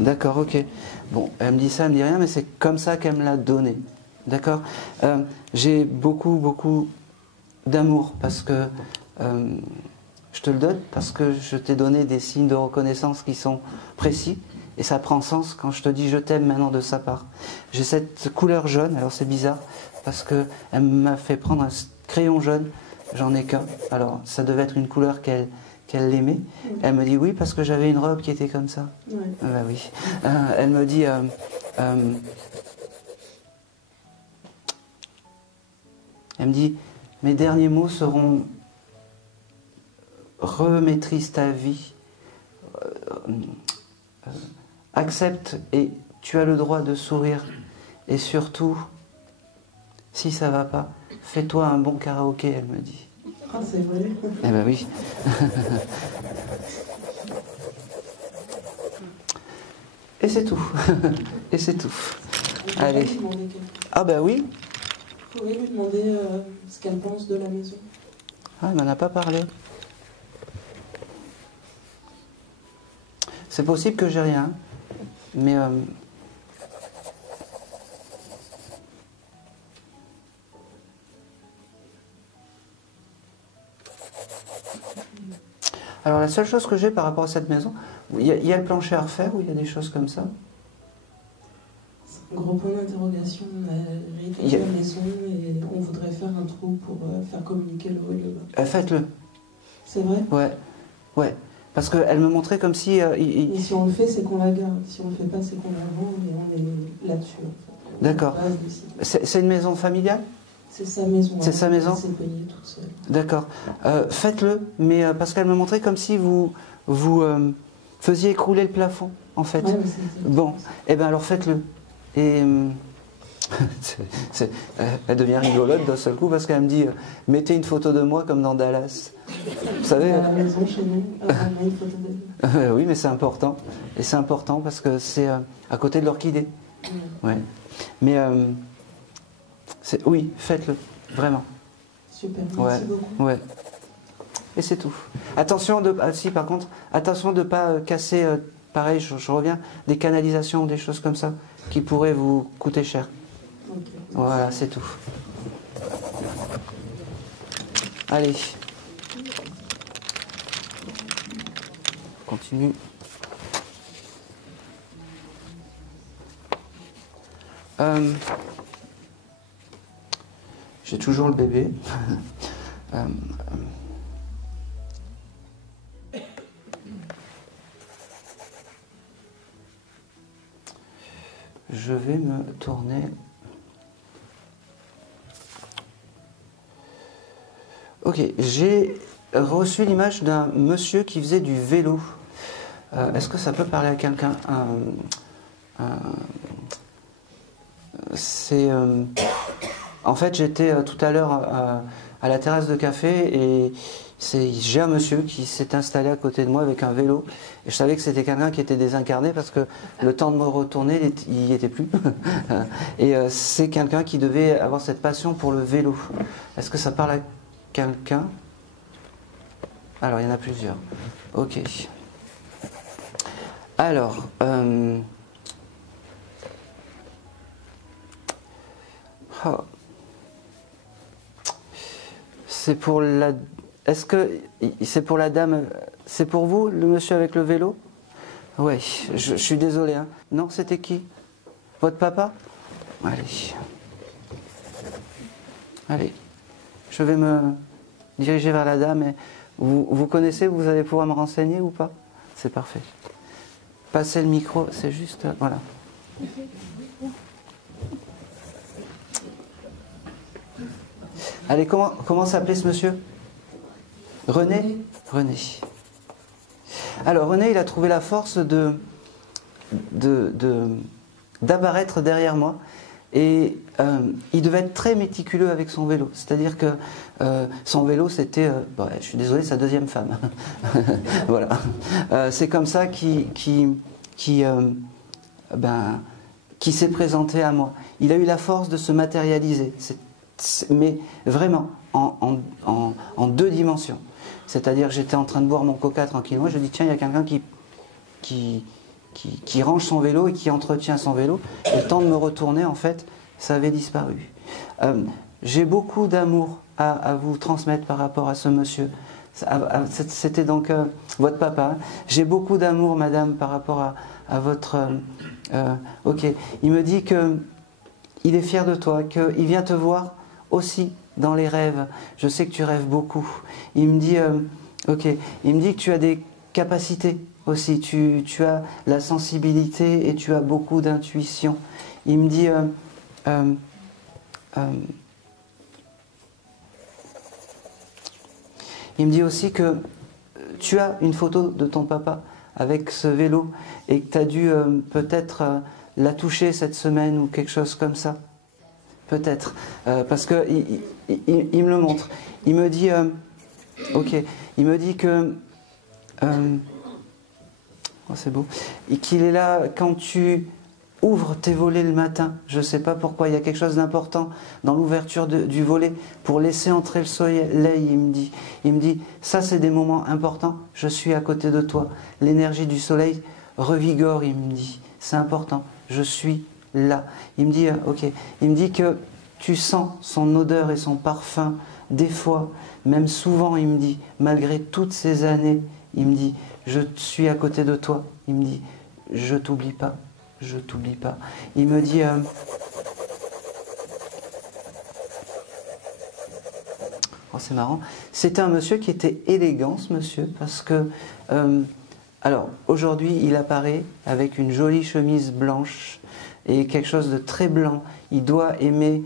D'accord, ok. Bon, elle me dit ça, elle me dit rien, mais c'est comme ça qu'elle me l'a donné. D'accord? J'ai beaucoup d'amour parce que je te le donne, parce que je t'ai donné des signes de reconnaissance qui sont précis. Et ça prend sens quand je te dis je t'aime maintenant de sa part. J'ai cette couleur jaune, alors c'est bizarre, parce qu'elle m'a fait prendre un crayon jaune, j'en ai qu'un. Alors ça devait être une couleur qu'elle aimait. Elle me dit oui, parce que j'avais une robe qui était comme ça. Ouais. Ah bah oui. Elle me dit... elle me dit, mes derniers mots seront remaîtrise ta vie. Accepte et tu as le droit de sourire. Et surtout, si ça va pas, fais-toi un bon karaoké, elle me dit. Ah, c'est vrai. Eh ben oui. Et c'est tout. Et c'est tout. Allez. Ah ben oui. Vous pouvez lui demander ce qu'elle pense de la maison. Ah, elle m'en a pas parlé. C'est possible que j'ai rien, mais alors la seule chose que j'ai par rapport à cette maison, il y a le plancher à refaire ou il y a des choses comme ça? C'est un gros point d'interrogation. On a réétudié la maison et on voudrait faire un trou pour faire communiquer le haut et le bas. Faites-le. C'est vrai? Ouais, ouais. Parce qu'elle me montrait comme si... Et si on le fait, c'est qu'on la garde. Si on le fait pas, c'est qu'on la vend et on est là-dessus. En fait. D'accord. C'est une maison familiale? C'est sa maison. C'est sa maison? Elle s'est payée toute seule. D'accord. Faites-le, mais parce qu'elle me montrait comme si vous faisiez écrouler le plafond, en fait. Ouais, bon, eh bien alors faites-le. Et elle devient rigolote d'un seul coup parce qu'elle me dit mettez une photo de moi comme dans Dallas. Vous savez. À la maison chez nous, on a une photo d'elle. Oui, mais c'est important. Et c'est important parce que c'est à côté de l'orchidée. Ouais. Mais oui, faites-le, vraiment. Super, merci beaucoup. Ouais. Et c'est tout. Attention de... Ah, si, par contre, attention de ne pas casser, pareil, je reviens, des canalisations, des choses comme ça, qui pourraient vous coûter cher. Okay. Voilà, c'est tout. Allez. On continue. J'ai toujours le bébé. Je vais me tourner. Ok, j'ai reçu l'image d'un monsieur qui faisait du vélo. Est-ce que ça peut parler à quelqu'un? En fait, j'étais tout à l'heure à la terrasse de café et j'ai un monsieur qui s'est installé à côté de moi avec un vélo. Et je savais que c'était quelqu'un qui était désincarné parce que le temps de me retourner, il n'y était plus. Et c'est quelqu'un qui devait avoir cette passion pour le vélo. Est-ce que ça parle à quelqu'un? Alors, il y en a plusieurs. Ok. Alors, c'est pour la... Est-ce que c'est pour la dame? C'est pour vous, le monsieur avec le vélo? Oui, je suis désolé. Hein. Non, c'était qui? Votre papa? Allez. Allez. Je vais me diriger vers la dame. Et vous connaissez, vous allez pouvoir me renseigner ou pas? C'est parfait. Passez le micro, c'est juste... Voilà. Allez, comment s'appelait ce monsieur? René? René. Alors René, il a trouvé la force d'apparaître derrière moi et il devait être très méticuleux avec son vélo. C'est-à-dire que son vélo, c'était, je suis désolé, sa deuxième femme. Voilà. C'est comme ça qui s'est présenté à moi. Il a eu la force de se matérialiser, mais vraiment en deux dimensions. C'est-à-dire, j'étais en train de boire mon coca tranquillement, je dis tiens, il y a quelqu'un qui range son vélo et qui entretient son vélo. Et le temps de me retourner, en fait, ça avait disparu. J'ai beaucoup d'amour à vous transmettre par rapport à ce monsieur. C'était donc votre papa. J'ai beaucoup d'amour, madame, par rapport à votre... ok. Il me dit qu'il est fier de toi, qu'il vient te voir aussi dans les rêves. Je sais que tu rêves beaucoup. Il me dit, il me dit que tu as des capacités aussi. Tu as la sensibilité et tu as beaucoup d'intuition. Il me dit, il me dit aussi que tu as une photo de ton papa avec ce vélo et que tu as dû peut-être la toucher cette semaine ou quelque chose comme ça. Peut-être. Parce qu'il me le montre. Il me dit, Ok, il me dit que... oh, c'est beau. Et qu'il est là quand tu ouvres tes volets le matin. Je ne sais pas pourquoi, il y a quelque chose d'important dans l'ouverture du volet pour laisser entrer le soleil, il me dit. Il me dit, ça c'est des moments importants, je suis à côté de toi. L'énergie du soleil revigore, il me dit. C'est important, je suis là. Il me dit, ok, il me dit que tu sens son odeur et son parfum, des fois, même souvent, il me dit, malgré toutes ces années, il me dit, je suis à côté de toi. Il me dit, je t'oublie pas, je t'oublie pas. Il me dit, oh, c'est marrant, c'était un monsieur qui était élégant, ce monsieur, parce que, alors, aujourd'hui, il apparaît avec une jolie chemise blanche et quelque chose de très blanc. Il doit aimer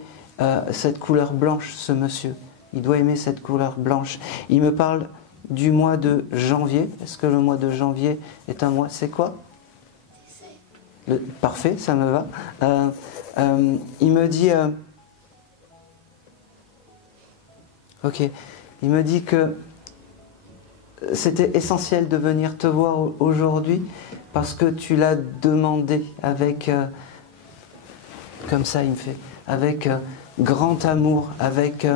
cette couleur blanche, ce monsieur. Il doit aimer cette couleur blanche. Il me parle du mois de janvier. Est-ce que le mois de janvier est un mois? C'est quoi? Parfait, ça me va. Il me dit... ok. Il me dit que c'était essentiel de venir te voir aujourd'hui parce que tu l'as demandé avec... comme ça, il me fait. Avec grand amour, avec...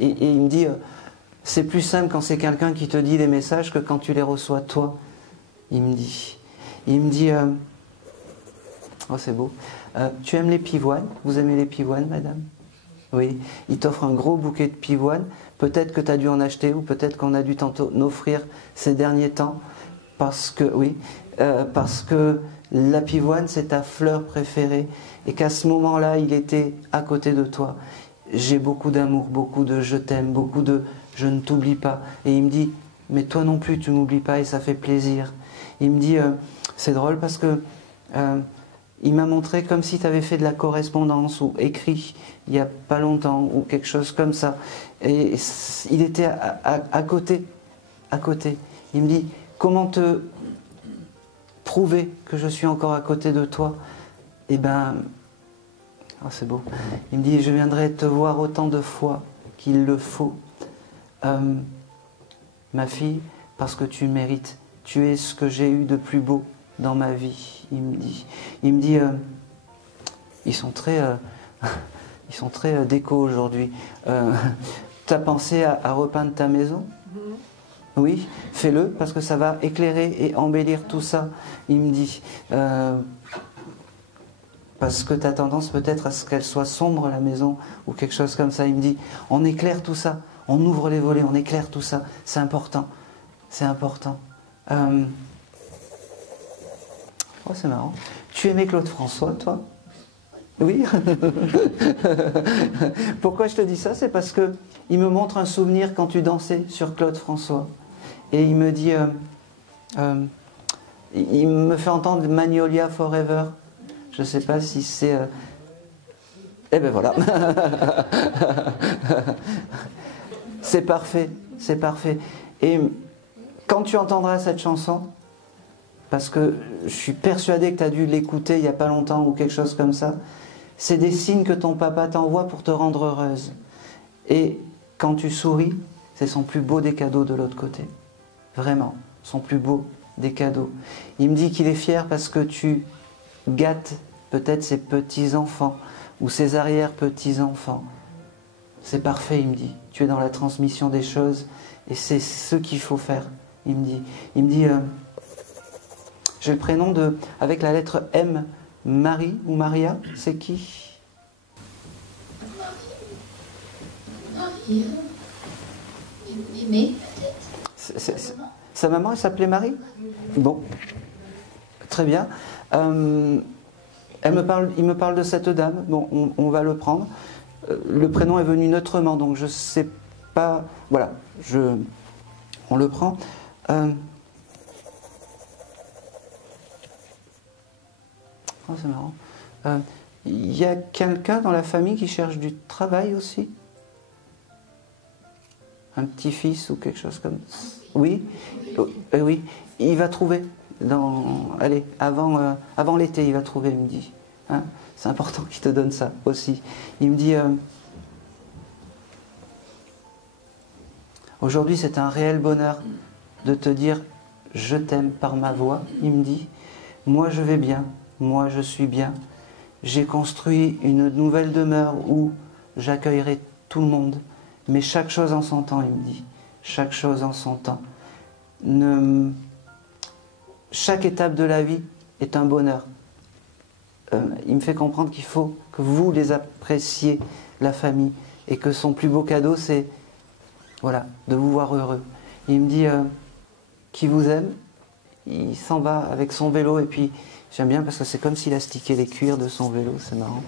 et il me dit, c'est plus simple quand c'est quelqu'un qui te dit des messages que quand tu les reçois toi. Il me dit, oh c'est beau, tu aimes les pivoines? Vous aimez les pivoines, madame? Oui, il t'offre un gros bouquet de pivoines, peut-être que tu as dû en acheter ou peut-être qu'on a dû t'en offrir ces derniers temps, parce que, oui, parce que la pivoine c'est ta fleur préférée et qu'à ce moment-là il était à côté de toi. J'ai beaucoup d'amour, beaucoup de je t'aime, beaucoup de je ne t'oublie pas. Et il me dit, mais toi non plus tu m'oublies pas et ça fait plaisir. Il me dit, c'est drôle parce que il m'a montré comme si tu avais fait de la correspondance ou écrit il n'y a pas longtemps ou quelque chose comme ça. Et il était à côté. Il me dit, comment te prouver que je suis encore à côté de toi? Eh ben, oh, c'est beau. Il me dit, je viendrai te voir autant de fois qu'il le faut. Ma fille, parce que tu mérites. Tu es ce que j'ai eu de plus beau dans ma vie. Il me dit, ils sont très déco aujourd'hui. T'as pensé à repeindre ta maison? Oui, fais-le parce que ça va éclairer et embellir tout ça. Il me dit, parce que tu as tendance peut-être à ce qu'elle soit sombre la maison ou quelque chose comme ça. Il me dit, on éclaire tout ça, on ouvre les volets, on éclaire tout ça. C'est important, c'est important. Oh, c'est marrant. Tu aimais Claude François, toi? Oui. Pourquoi je te dis ça? C'est parce que il me montre un souvenir quand tu dansais sur Claude François. Et il me dit, il me fait entendre Magnolia Forever. Je ne sais pas si c'est... Eh ben voilà. C'est parfait, c'est parfait. Et quand tu entendras cette chanson, parce que je suis persuadé que tu as dû l'écouter il n'y a pas longtemps ou quelque chose comme ça, c'est des signes que ton papa t'envoie pour te rendre heureuse. Et quand tu souris, c'est son plus beau des cadeaux de l'autre côté. Vraiment, son plus beau des cadeaux. Il me dit qu'il est fier parce que tu gâtes peut-être ses petits-enfants ou ses arrière-petits-enfants. C'est parfait, il me dit. Tu es dans la transmission des choses et c'est ce qu'il faut faire. Il me dit, j'ai le prénom avec la lettre M, Marie ou Maria, c'est qui? Marie. Aimée, peut-être. Sa maman, elle s'appelait Marie? Bon, très bien. Il me parle de cette dame. Bon, on va le prendre. Le prénom est venu neutrement, donc je ne sais pas. Voilà, on le prend. Oh, c'est marrant. Il y a quelqu'un dans la famille qui cherche du travail aussi? Un petit-fils ou quelque chose comme ça? Oui, oui. Il va trouver. Allez, avant l'été, il va trouver, il me dit. Hein, c'est important qu'il te donne ça aussi. Il me dit... Aujourd'hui, c'est un réel bonheur de te dire « je t'aime » par ma voix. Il me dit « moi je vais bien, moi je suis bien. J'ai construit une nouvelle demeure où j'accueillerai tout le monde. Mais chaque chose en son temps, il me dit. Chaque chose en son temps. Chaque étape de la vie est un bonheur. » Il me fait comprendre qu'il faut que vous les appréciez, la famille, et que son plus beau cadeau, c'est voilà, de vous voir heureux. Il me dit qu'il vous aime, il s'en va avec son vélo, et puis j'aime bien parce que c'est comme s'il astiquait les cuirs de son vélo, c'est marrant.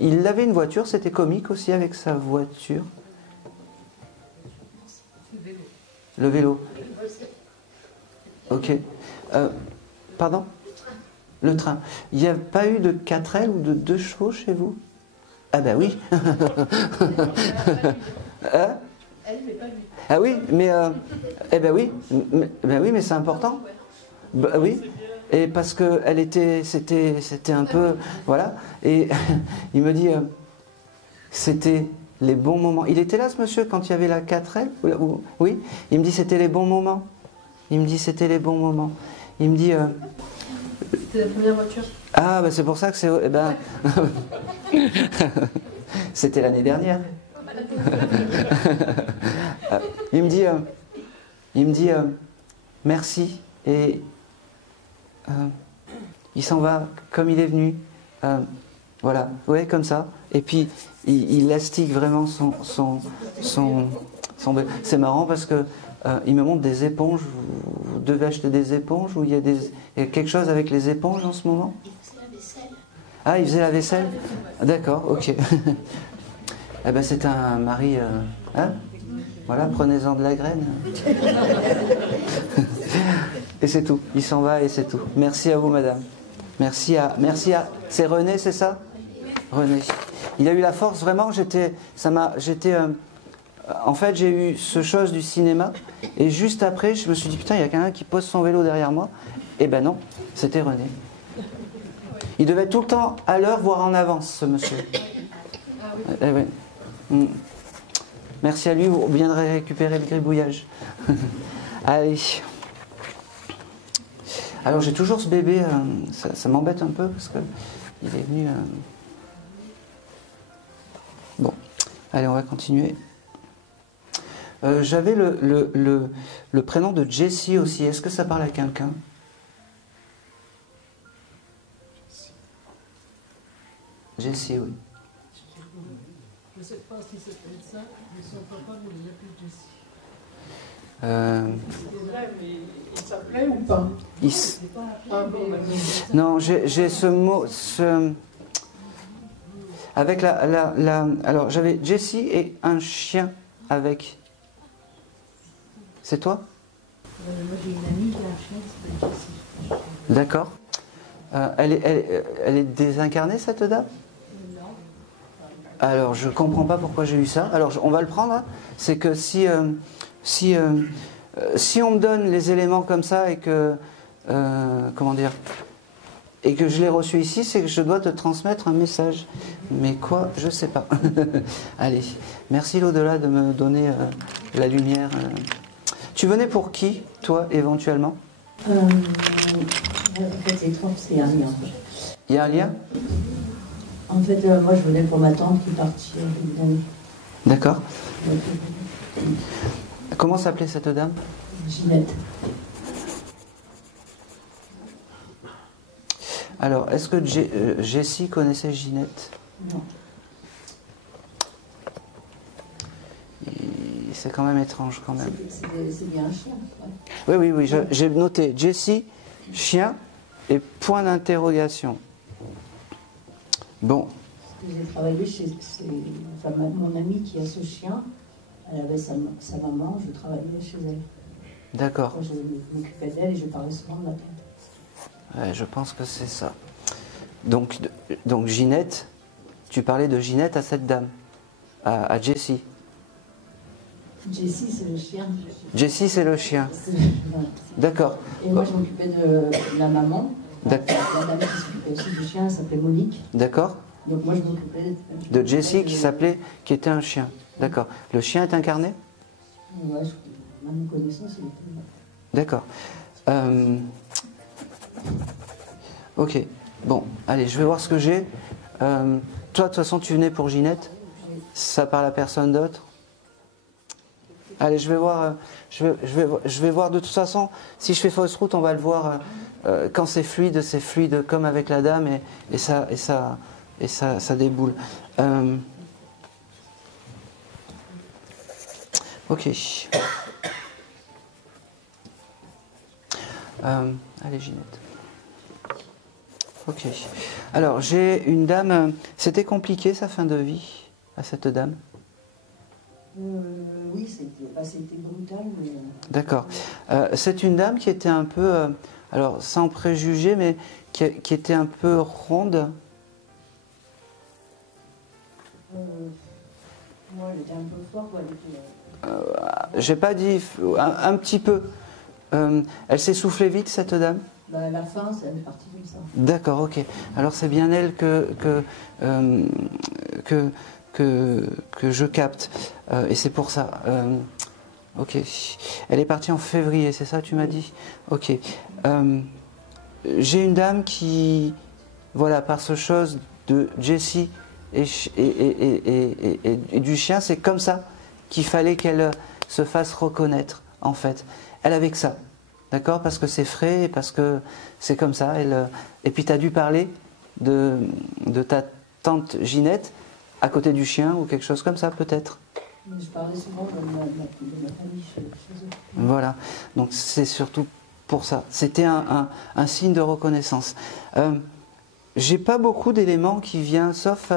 Il avait une voiture, c'était comique aussi avec sa voiture. Le vélo. Ok. Pardon ? Le train. Il n'y a pas eu de 4L ou de 2 chevaux chez vous ? Ah ben oui. Hein ? Ah oui, mais eh ben oui, mais c'est important. Bah, oui. Et parce que c'était un peu, voilà. Et il me dit, c'était les bons moments. Il était là, ce monsieur, quand il y avait la 4L ? Oui. Il me dit, c'était les bons moments. Il me dit, c'était les bons moments. Il me dit... C'était la première voiture. Ah, bah c'est pour ça que c'est... Eh ben... C'était l'année dernière. Il me dit, merci. Et il s'en va comme il est venu. Voilà, ouais, comme ça. Et puis, il astique vraiment son... C'est marrant parce que il me montre des éponges. Vous devez acheter des éponges ou il y a quelque chose avec les éponges en ce moment ? Il faisait la vaisselle. Ah, il faisait la vaisselle ? D'accord, ok. Eh ben, c'est un mari... hein ? Voilà, prenez-en de la graine. Et c'est tout. Il s'en va et c'est tout. Merci à vous, madame. Merci à... C'est René, c'est ça ? René. Il a eu la force, vraiment, en fait, j'ai eu ce chose du cinéma, et juste après, je me suis dit, putain, il y a quelqu'un qui pose son vélo derrière moi. Eh ben non, c'était René. Il devait être tout le temps à l'heure, voire en avance, ce monsieur. Eh ouais. Merci à lui, vous viendrez récupérer le gribouillage. Allez. Alors, j'ai toujours ce bébé, ça m'embête un peu, parce qu'il est venu... Bon, allez, on va continuer. J'avais le prénom de Jessie aussi. Est-ce que ça parle à quelqu'un ? Jessie, oui. Je ne sais pas si c'est peut-être ça, mais son papa ne voulait plus Jessie. Il s'appelait ou pas ? Ah bon, non, j'ai ce mot... Avec alors, j'avais Jessie et un chien avec... C'est toi ? Moi j'ai une amie qui a un chien qui s'appelle Jessie. D'accord. Elle est désincarnée, cette dame ? Non. Alors, je comprends pas pourquoi j'ai eu ça. Alors, on va le prendre. Hein. C'est que si on me donne les éléments comme ça et que... comment dire ? Et que je l'ai reçu ici, c'est que je dois te transmettre un message. Mais quoi ? Je sais pas. Allez. Merci l'au-delà de me donner la lumière. Tu venais pour qui, toi, éventuellement ? En fait, c'est étrange, c'est un lien. Il y a un lien ? En fait, moi, je venais pour ma tante qui est partie une année. D'accord. Comment s'appelait cette dame ? Ginette. Alors, est-ce que Jessie connaissait Ginette ? Non. C'est quand même étrange, quand même. C'est bien un chien. Ouais. Oui, j'ai noté Jessie, chien et point d'interrogation. Bon. J'ai travaillé chez mon amie qui a ce chien. Elle avait sa maman, je travaillais chez elle. D'accord. Moi, je m'occupais d'elle et je parlais souvent de ma tante. Ouais, je pense que c'est ça. Donc Ginette, tu parlais de Ginette à cette dame, à Jessie. Jessie, c'est le chien. Jessie, c'est le chien. D'accord. Et moi, je m'occupais de la maman. D'accord. La dame qui s'occupait aussi du chien, elle s'appelait Monique. D'accord. Donc moi je m'occupais De Jessie qui était un chien. D'accord. Le chien est incarné? Ouais, à ma connaissance, il était là. D'accord. Ok. Bon, allez, je vais voir ce que j'ai. Toi, de toute façon, tu venais pour Ginette. Ça parle à personne d'autre. Allez, je vais voir. Je vais voir de toute façon. Si je fais fausse route, on va le voir. Quand c'est fluide comme avec la dame et ça déboule. Ok. Allez, Ginette. Ok. Alors, j'ai une dame. C'était compliqué sa fin de vie à cette dame? Oui, c'était brutal, mais... D'accord. C'est une dame qui était un peu, alors sans préjugés, mais qui était un peu ronde. Moi, elle était un peu forte, elle était... J'ai pas dit un petit peu. Elle s'essoufflait vite, cette dame? Bah, à la fin, ça est parti comme ça. D'accord, ok. Alors c'est bien elle que je capte. Et c'est pour ça. Ok. Elle est partie en février, c'est ça tu m'as dit? Ok. J'ai une dame qui, voilà, par ce chose de Jessie et du chien, c'est comme ça qu'il fallait qu'elle se fasse reconnaître, en fait. Elle avait que ça. D'accord? Parce que c'est frais, parce que c'est comme ça. Et puis tu as dû parler de ta tante Ginette à côté du chien ou quelque chose comme ça, peut-être. Je parlais souvent de ma famille chez eux. Voilà. Donc c'est surtout pour ça. C'était un signe de reconnaissance. J'ai pas beaucoup d'éléments qui viennent, sauf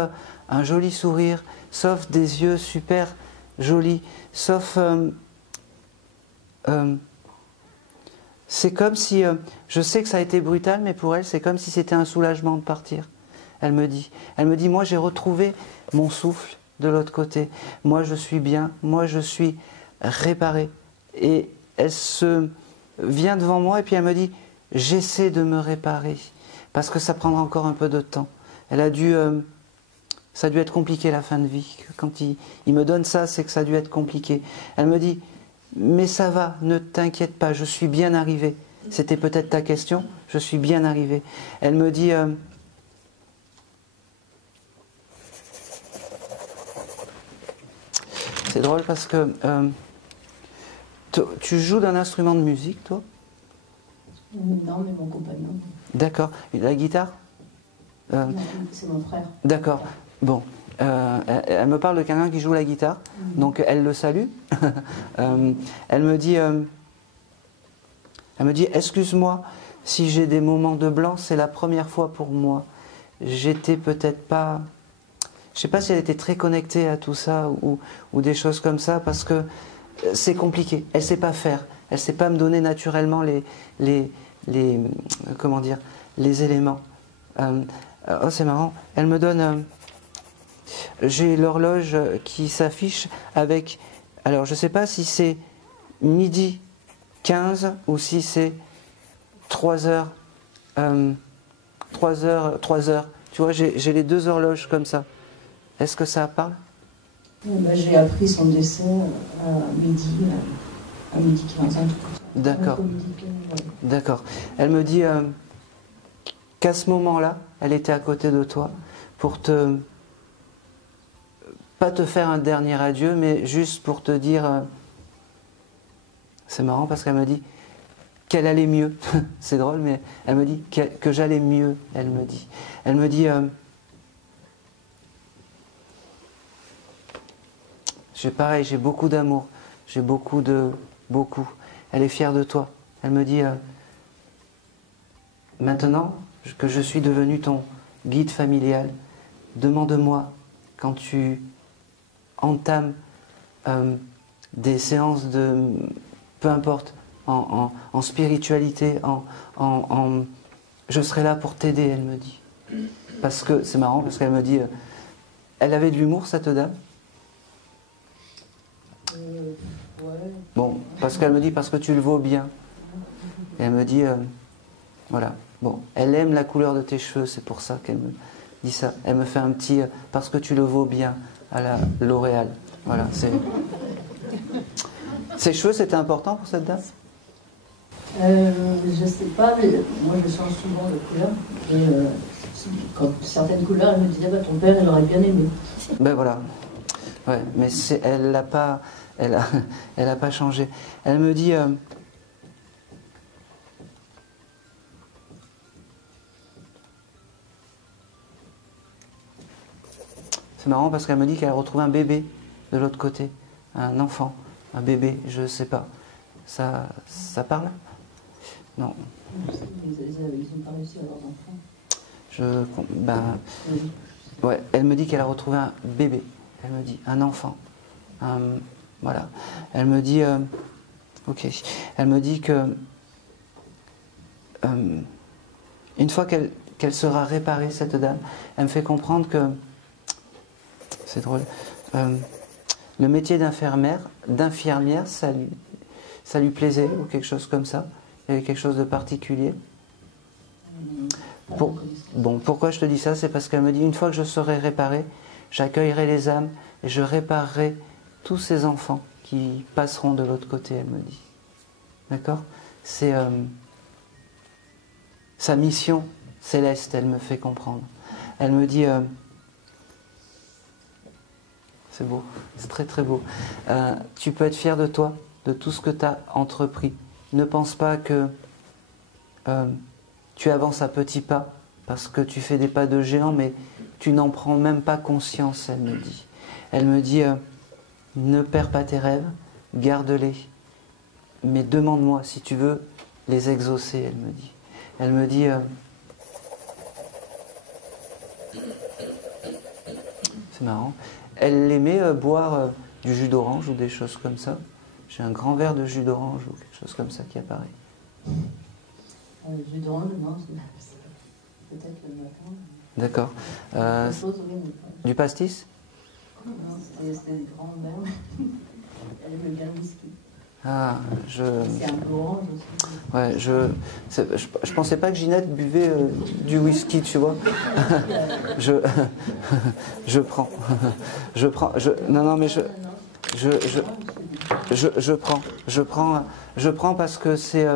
un joli sourire, sauf des yeux super jolis, sauf... c'est comme si, je sais que ça a été brutal, mais pour elle, c'est comme si c'était un soulagement de partir. Elle me dit, moi j'ai retrouvé mon souffle de l'autre côté. Moi je suis bien, moi je suis réparée. Et elle se vient devant moi et puis elle me dit, j'essaie de me réparer, parce que ça prendra encore un peu de temps. Ça a dû être compliqué la fin de vie. Quand il me donne ça, c'est que ça a dû être compliqué. Elle me dit, mais ça va, ne t'inquiète pas, je suis bien arrivée. C'était peut-être ta question, je suis bien arrivée. Elle me dit, c'est drôle parce que tu joues d'un instrument de musique, toi? Non, mais mon compagnon. D'accord. La guitare? Non, c'est mon frère. D'accord. Bon. Elle me parle de quelqu'un qui joue la guitare, donc elle le salue. Elle me dit, excuse-moi si j'ai des moments de blanc, c'est la première fois pour moi. J'étais peut-être pas, je sais pas si elle était très connectée à tout ça ou des choses comme ça, parce que c'est compliqué. Elle sait pas faire, elle sait pas me donner naturellement comment dire, les éléments. Oh, c'est marrant. Elle me donne. J'ai l'horloge qui s'affiche avec, alors je ne sais pas si c'est midi 15 ou si c'est 3 heures, 3 heures. Tu vois, j'ai les deux horloges comme ça. Est-ce que ça parle? J'ai appris son décès à midi 45. D'accord. D'accord. Elle me dit qu'à ce moment-là, elle était à côté de toi pour pas te faire un dernier adieu, mais juste pour te dire, c'est marrant parce qu'elle me dit qu'elle allait mieux. C'est drôle, mais elle me dit que j'allais mieux. Elle me dit, pareil, j'ai beaucoup d'amour, j'ai beaucoup. Elle est fière de toi. Elle me dit, maintenant que je suis devenu ton guide familial, demande-moi quand tu entame des séances de, peu importe, en spiritualité, je serai là pour t'aider, elle me dit. Parce que, c'est marrant, parce qu'elle me dit, elle avait de l'humour, cette dame? Ouais. Bon, parce qu'elle me dit, parce que tu le vaux bien. Et elle me dit, voilà, bon, elle aime la couleur de tes cheveux, c'est pour ça dit ça. Elle me fait un petit parce que tu le vaux bien à la L'Oréal. Voilà, c'est. Ses cheveux, c'était important pour cette dame? Je sais pas, mais moi je change souvent de couleur. Et quand certaines couleurs, elle me disait bah, ton père, il aurait bien aimé. Ben voilà. Ouais, mais elle n'a pas, elle a pas changé. Elle me dit. C'est marrant parce qu'elle me dit qu'elle a retrouvé un bébé de l'autre côté, un enfant, un bébé, je sais pas. Ça parle? Non. Ils n'ont pas réussi à avoir d'enfant. Ouais, elle me dit qu'elle a retrouvé un bébé. Elle me dit un enfant. Voilà. Elle me dit, ok. Elle me dit que une fois qu'elle sera réparée, cette dame, elle me fait comprendre que c'est drôle. Le métier d'infirmière, ça lui plaisait ou quelque chose comme ça. Il y avait quelque chose de particulier. Pourquoi je te dis ça? C'est parce qu'elle me dit, une fois que je serai réparée, j'accueillerai les âmes et je réparerai tous ces enfants qui passeront de l'autre côté, elle me dit. D'accord? C'est sa mission céleste, elle me fait comprendre. Elle me dit, c'est beau, c'est très très beau. Tu peux être fier de toi, de tout ce que tu as entrepris. Ne pense pas que tu avances à petits pas, parce que tu fais des pas de géant, mais tu n'en prends même pas conscience, elle me dit. Elle me dit, ne perds pas tes rêves, garde-les, mais demande-moi si tu veux les exaucer, elle me dit. Elle me dit, c'est marrant, elle aimait boire du jus d'orange ou des choses comme ça. J'ai un grand verre de jus d'orange ou quelque chose comme ça qui apparaît. Jus d'orange, non, c'est peut-être le matin. D'accord. Du pastis? Non, c'était des grands verres. Elle aimait bien le whisky. Ah, C'est un peu orange aussi. Ouais, je pensais pas que Ginette buvait du whisky, tu vois. Je prends. Non, mais je prends parce que c'est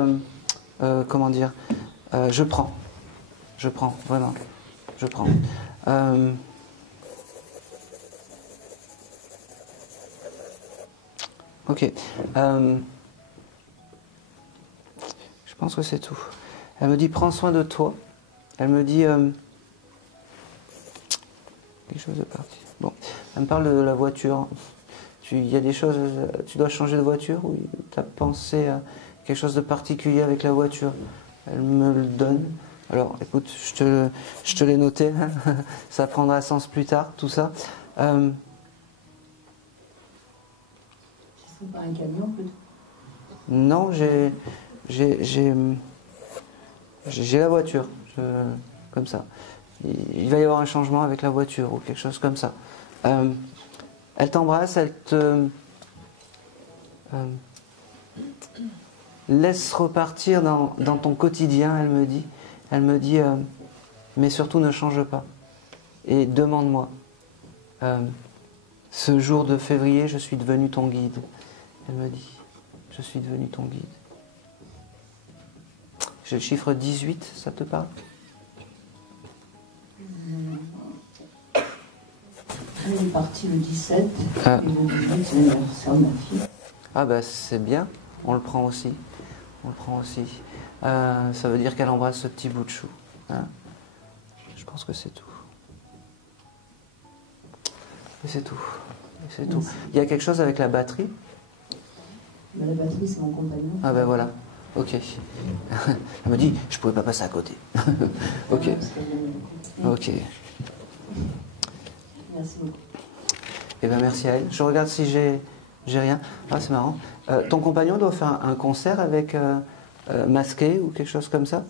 comment dire, je prends vraiment, je prends. Ok. Je pense que c'est tout. Elle me dit prends soin de toi. Elle me dit quelque chose de parti. Bon, elle me parle de la voiture. Il y a des choses, tu dois changer de voiture ou tu as pensé à quelque chose de particulier avec la voiture? Elle me le donne. Alors écoute, je te l'ai noté, ça prendra sens plus tard, tout ça. C'est pas un camion plutôt? Non, j'ai la voiture, comme ça. Il va y avoir un changement avec la voiture ou quelque chose comme ça. Elle t'embrasse, elle te laisse repartir dans ton quotidien, elle me dit. Elle me dit, mais surtout ne change pas. Et demande-moi. Ce jour de février, je suis devenu ton guide. Elle me dit, je suis devenu ton guide. J'ai le chiffre 18, ça te parle? Elle est partie le 17, et le 18, c'est l'anniversaire de ma fille. Ah bah c'est bien, on le prend aussi. On le prend aussi. Ça veut dire qu'elle embrasse ce petit bout de chou. Hein? Je pense que c'est tout. Et c'est tout. Et c'est tout. Il y a quelque chose avec la batterie? Mais la batterie, c'est mon compagnon. Ah ben voilà. Ok. Elle me dit, je pouvais pas passer à côté. Ok. Ok. Merci beaucoup. Eh bien merci à elle. Je regarde si j'ai rien. Ah c'est marrant. Ton compagnon doit faire un concert avec masqué ou quelque chose comme ça?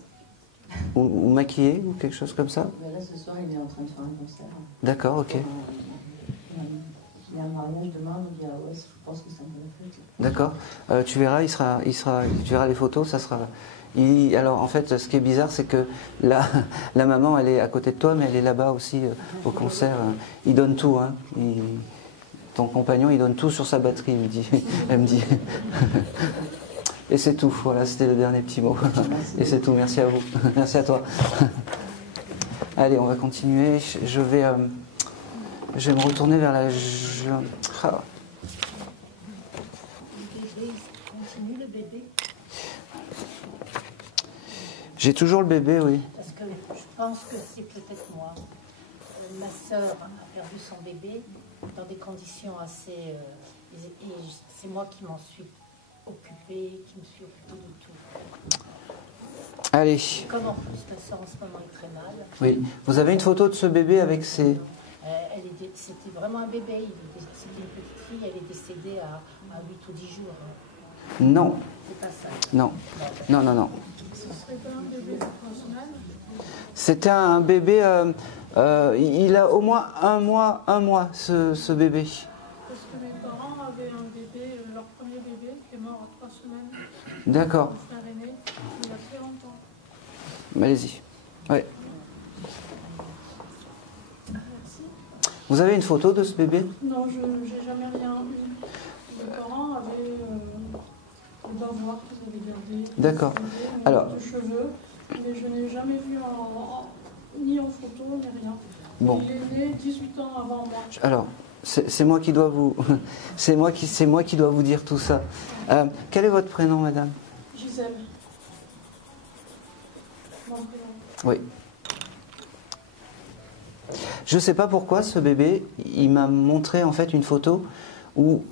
Ou maquillé ou quelque chose comme ça? Mais là ce soir il est en train de faire un concert. D'accord, ok. Il y a un mariage demain, donc il y a, ouais, je pense que ça me fait. D'accord. Tu verras, tu verras les photos, Alors en fait, ce qui est bizarre, c'est que la maman, elle est à côté de toi, mais elle est là-bas aussi au concert. Il donne tout. Hein. Ton compagnon, il donne tout sur sa batterie, il me dit. Elle me dit. Et c'est tout. Voilà, c'était le dernier petit mot. Et c'est tout. Merci à vous. Merci à toi. Allez, on va continuer. Je vais me retourner vers la... Ah. Continue le bébé. j'ai toujours le bébé, oui. Parce que je pense que c'est peut-être moi. Ma sœur a perdu son bébé dans des conditions assez... et c'est moi qui m'en suis occupée, qui me suis occupée de tout. Allez. Comme en plus ma sœur en ce moment est très mal. Oui. Vous avez une photo de ce bébé avec ses... C'était vraiment un bébé. C'était une petite fille, elle est décédée à 8 ou 10 jours. Non. C'est pas ça. Non. Non, non, non. C'était pas un bébé de 3 semaines. C'était un bébé... il a au moins un mois, ce bébé. Parce que mes parents avaient un bébé, leur premier bébé, qui est mort à 3 semaines. D'accord. Mon frère aîné, il y a très longtemps. Allez-y. Ouais. Merci. Vous avez une photo de ce bébé? Non, je n'ai jamais rien eu. Mes parents avaient le bavoir qu'ils avaient gardé. D'accord. Alors. De cheveux, mais je n'ai jamais vu ni en photo, ni rien. Bon. Il est né 18 ans avant moi. Alors, c'est moi qui dois vous, c'est moi qui dois vous dire tout ça. Quel est votre prénom, madame? Gisèle. Mon prénom. Oui. Je ne sais pas pourquoi ce bébé, il m'a montré en fait une photo où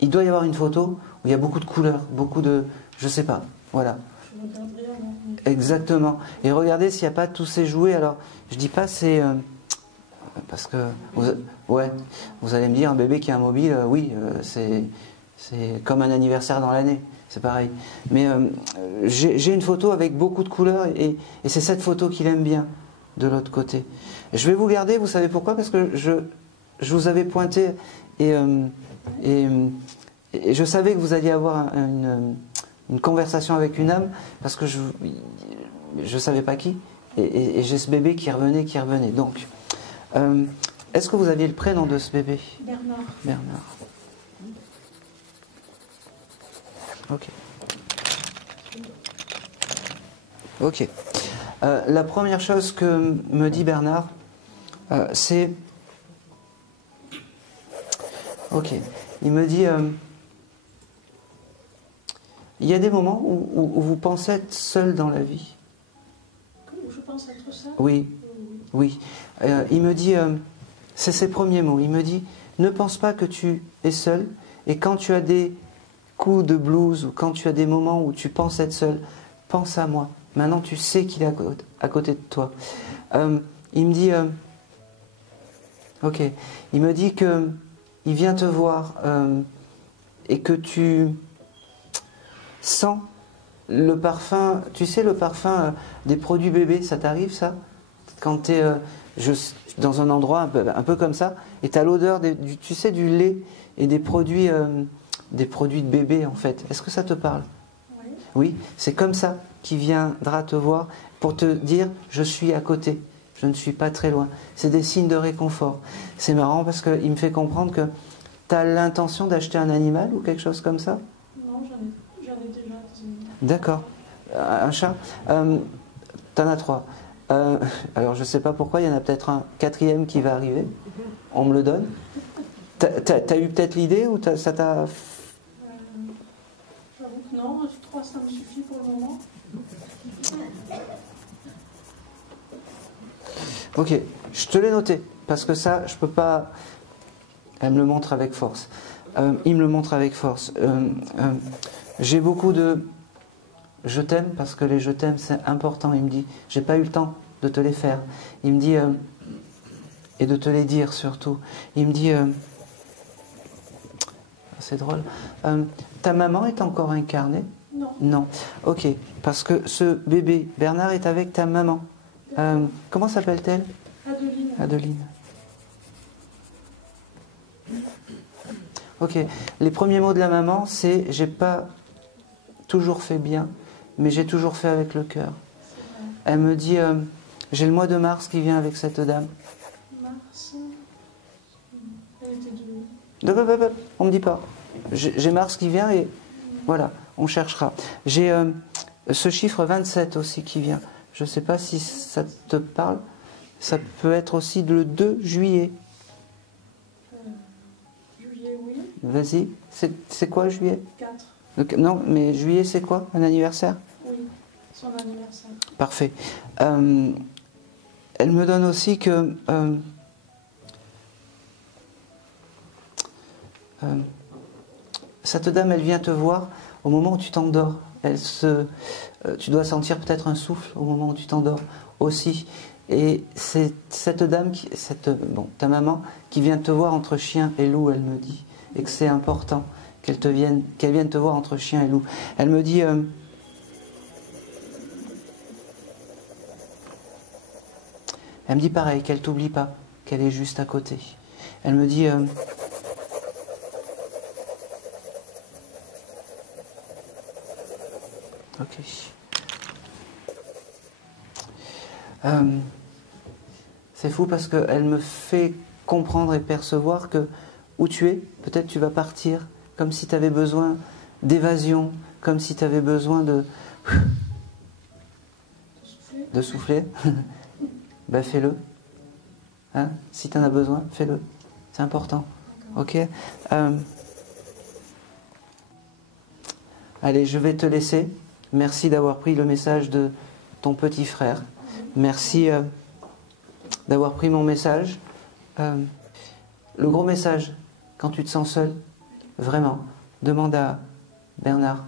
il doit y avoir une photo où il y a beaucoup de couleurs, beaucoup de, je sais pas, voilà. Je regarderai avant. Exactement. Et regardez s'il n'y a pas tous ces jouets. Alors, je dis pas c'est parce que ouais, vous allez me dire un bébé qui a un mobile, oui, c'est comme un anniversaire dans l'année, c'est pareil. Mais j'ai une photo avec beaucoup de couleurs et c'est cette photo qu'il aime bien de l'autre côté. Je vais vous garder, vous savez pourquoi? Parce que je vous avais pointé et je savais que vous alliez avoir une conversation avec une âme parce que je savais pas qui et j'ai ce bébé qui revenait. Donc, est-ce que vous aviez le prénom de ce bébé? Bernard. Bernard. Ok. Ok. La première chose que me dit Bernard, c'est... Ok. Il me dit... il y a des moments où vous pensez être seul dans la vie. Où je pense être seule? Oui. Oui. Il me dit... c'est ses premiers mots. Il me dit, ne pense pas que tu es seul. Et quand tu as des coups de blues ou quand tu as des moments où tu penses être seul, pense à moi. Maintenant, tu sais qu'il est à côté de toi. Il me dit... ok. Il me dit que il vient te voir et que tu sens le parfum... Tu sais, le parfum des produits bébés, ça t'arrive, ça? Quand tu es dans un endroit un peu comme ça, et tu as l'odeur, tu sais, du lait et des produits de bébé, en fait. Est-ce que ça te parle? Oui. Oui, c'est comme ça qu'il viendra te voir pour te dire « je suis à côté, je ne suis pas très loin ». C'est des signes de réconfort. C'est marrant parce qu'il me fait comprendre que tu as l'intention d'acheter un animal ou quelque chose comme ça? Non, j'en ai déjà. D'accord. Un chat? T'en as 3. Alors je ne sais pas pourquoi, il y en a peut-être un 4e qui va arriver. On me le donne. T'as eu peut-être l'idée ou ça t'a... J'avoue que non, 3 ça me suffit pour le moment. Ok, je te l'ai noté, parce que ça, je peux pas... Elle me le montre avec force. Il me le montre avec force. J'ai beaucoup de... Je t'aime, parce que les je t'aime, c'est important. Il me dit, j'ai pas eu le temps de te les faire. Il me dit... et de te les dire, surtout. Il me dit... c'est drôle. Ta maman est encore incarnée? Non. Non. Ok, parce que ce bébé, Bernard, est avec ta maman. Comment s'appelle-t-elle? Adeline. Adeline. Ok. Les premiers mots de la maman, c'est « j'ai pas toujours fait bien mais j'ai toujours fait avec le cœur. Elle me dit, j'ai le mois de mars qui vient avec cette dame. Mars. Elle était de... On me dit pas. J'ai mars qui vient et voilà, on cherchera. J'ai ce chiffre 27 aussi qui vient. Je ne sais pas si ça te parle. Ça peut être aussi le 2 juillet. Juillet, oui. Vas-y. C'est quoi juillet? 4. Non, mais juillet c'est quoi? Un anniversaire? Oui, son anniversaire. Parfait. Elle me donne aussi que cette dame, elle vient te voir au moment où tu t'endors. Tu dois sentir peut-être un souffle au moment où tu t'endors aussi. Et c'est cette dame, ta maman, qui vient te voir entre chien et loup, elle me dit. Et que c'est important qu'elle vienne te voir entre chien et loup. Elle me dit... elle me dit pareil, qu'elle t'oublie pas, qu'elle est juste à côté. Elle me dit... ok. C'est fou parce qu'elle me fait comprendre et percevoir que où tu es, peut-être tu vas partir, comme si tu avais besoin d'évasion, comme si tu avais besoin de souffler. Ben fais-le. Hein? Si tu en as besoin, fais-le. C'est important. Ok. Allez, je vais te laisser. Merci d'avoir pris le message de ton petit frère. Merci d'avoir pris mon message. Le gros message, quand tu te sens seul, vraiment, demande à Bernard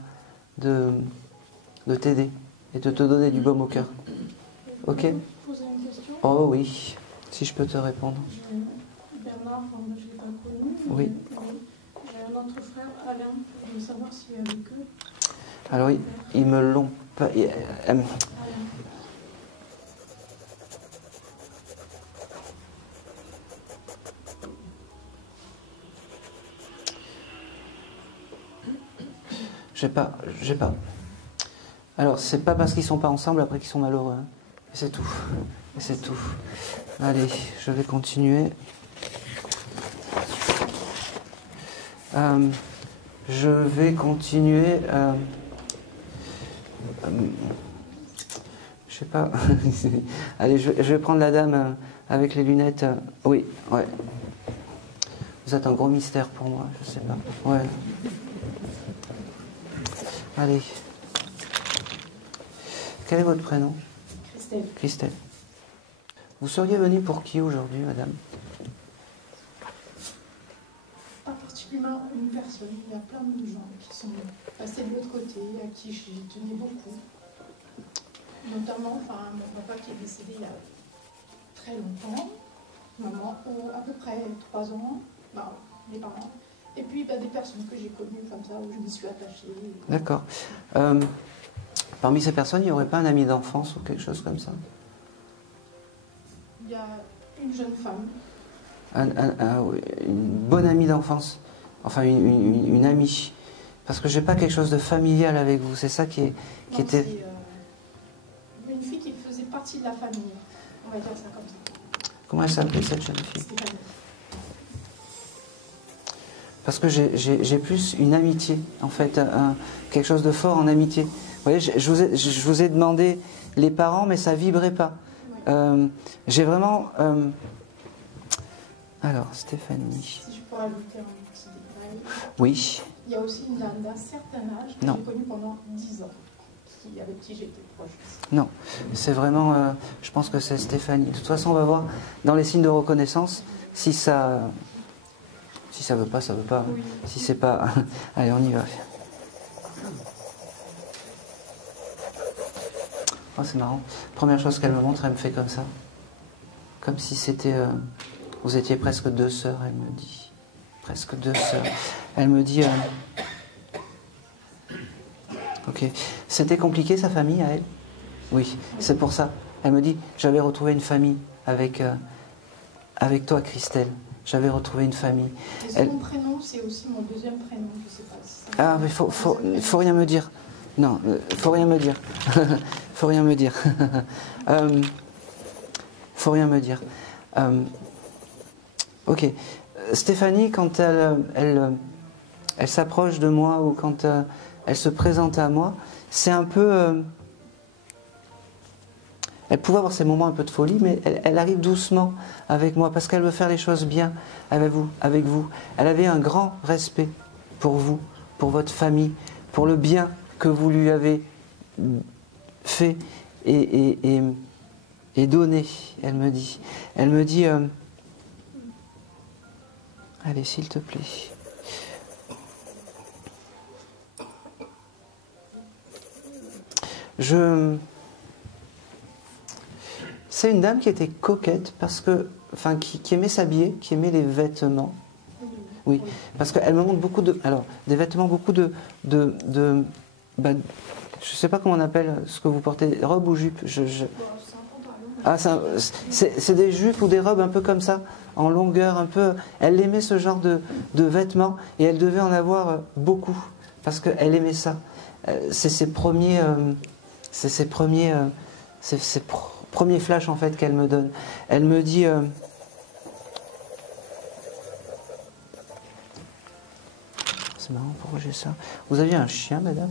de t'aider et de te donner du baume au cœur. Ok? Poser une question? Oh oui, si je peux te répondre. Bernard, je ne l'ai pas connu. Oui. J'ai un autre frère, Alain. Je veux savoir s'il est avec eux. Alors, ils me l'ont pas... Alain. J'ai pas. Alors, c'est pas parce qu'ils sont pas ensemble après qu'ils sont malheureux. Hein. C'est tout. C'est tout. Allez, je vais continuer. Je vais continuer. Je sais pas. Allez, je vais prendre la dame avec les lunettes. Oui, ouais. Vous êtes un gros mystère pour moi, je sais pas. Ouais. Allez. Quel est votre prénom? Christelle. Christelle. Vous seriez venue pour qui aujourd'hui, madame? Pas particulièrement une personne. Il y a plein de gens qui sont passés de l'autre côté, à qui je tenais beaucoup. Notamment, mon papa qui est décédé il y a très longtemps. Maman, à peu près 3 ans. Les parents. Et puis des personnes que j'ai connues comme ça, où je me suis attachée. D'accord. Parmi ces personnes, il n'y aurait pas un ami d'enfance ou quelque chose comme ça? Il y a une jeune femme. Une bonne amie d'enfance. Enfin, une amie. Parce que je n'ai pas quelque chose de familial avec vous. C'est ça qui était... C'est une fille qui faisait partie de la famille. On va dire ça comme ça. Comment elle s'appelait, cette jeune fille? Stéphanie. Parce que j'ai plus une amitié, en fait, quelque chose de fort en amitié. Vous voyez, je vous ai demandé les parents, mais ça vibrait pas. Ouais. J'ai vraiment... Alors, Stéphanie... Si je peux rajouter un petit détail. Oui. Il y a aussi une dame d'un certain âge que j'ai connue pendant 10 ans, avec qui j'étais proche aussi. Non, c'est vraiment... je pense que c'est Stéphanie. De toute façon, on va voir dans les signes de reconnaissance si ça... Si ça veut pas, ça veut pas. Oui. Si c'est pas... Allez, on y va. Oh, c'est marrant. Première chose qu'elle me montre, elle me fait comme ça. Comme si c'était... vous étiez presque 2 sœurs, elle me dit. Presque 2 sœurs. Elle me dit... Ok. C'était compliqué, sa famille, à elle? Oui, c'est pour ça. Elle me dit, j'avais retrouvé une famille avec toi, Christelle. J'avais retrouvé une famille. Et son prénom, c'est aussi mon deuxième prénom, je sais pas si ça... Ah, mais faut rien me dire. Non, faut rien me dire. Faut rien me dire. Faut rien me dire. Ok. Stéphanie, quand elle s'approche de moi ou quand elle se présente à moi, c'est un peu... elle pouvait avoir ces moments un peu de folie, mais elle arrive doucement avec moi parce qu'elle veut faire les choses bien avec vous. Elle avait un grand respect pour vous, pour votre famille, pour le bien que vous lui avez fait et donné, elle me dit. Elle me dit, allez, s'il te plaît. C'est une dame qui était coquette parce que, enfin, qui aimait s'habiller, qui aimait les vêtements. Oui, parce qu'elle me montre beaucoup de, alors, des vêtements, beaucoup de bah, je sais pas comment on appelle ce que vous portez, robe ou jupe. Ah, c'est des jupes ou des robes un peu comme ça, en longueur, un peu. Elle aimait ce genre de vêtements et elle devait en avoir beaucoup parce qu'elle aimait ça. C'est ses premiers flashs en fait qu'elle me donne. Elle me dit c'est marrant, pourquoi j'ai ça? Vous aviez un chien, madame,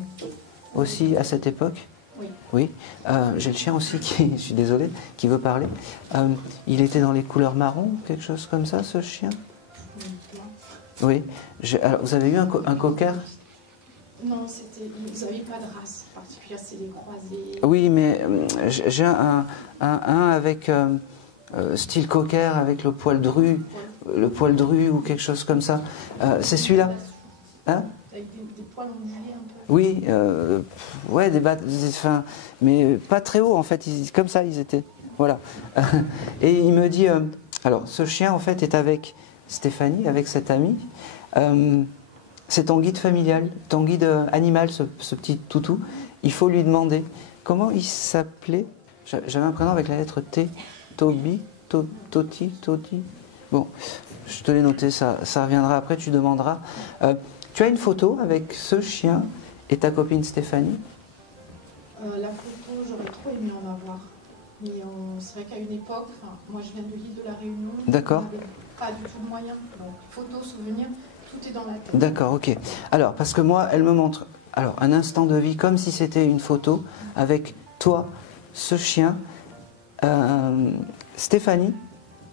aussi à cette époque? Oui. Oui. J'ai le chien aussi qui, je suis désolé, qui veut parler. Il était dans les couleurs marron, quelque chose comme ça, ce chien? Oui. Alors, vous avez eu un cocker? Non, ils n'avaient pas de race particulière, c'est des croisés. Oui, mais j'ai un avec style cocker, avec le poil dru ou quelque chose comme ça. C'est celui-là? Hein? Avec des poils ondulés un peu. Oui, ouais, enfin, mais pas très haut en fait, comme ça ils étaient. Voilà. Et il me dit, alors ce chien en fait est avec Stéphanie, avec cette amie. C'est ton guide familial, ton guide animal, ce petit toutou. Il faut lui demander comment il s'appelait. J'avais un prénom avec la lettre T. Toby, Toti. Bon, je te l'ai noté, ça reviendra après, tu demanderas. Tu as une photo avec ce chien et ta copine Stéphanie? La photo, j'aurais trop aimé en avoir. Mais c'est vrai qu'à une époque, moi je viens de l'île de la Réunion. D'accord. On n'avait pas du tout de moyens. Donc photos, souvenirs, tout est dans la tête. D'accord, ok. Alors, parce que moi, elle me montre un instant de vie comme si c'était une photo avec toi, ce chien, Stéphanie,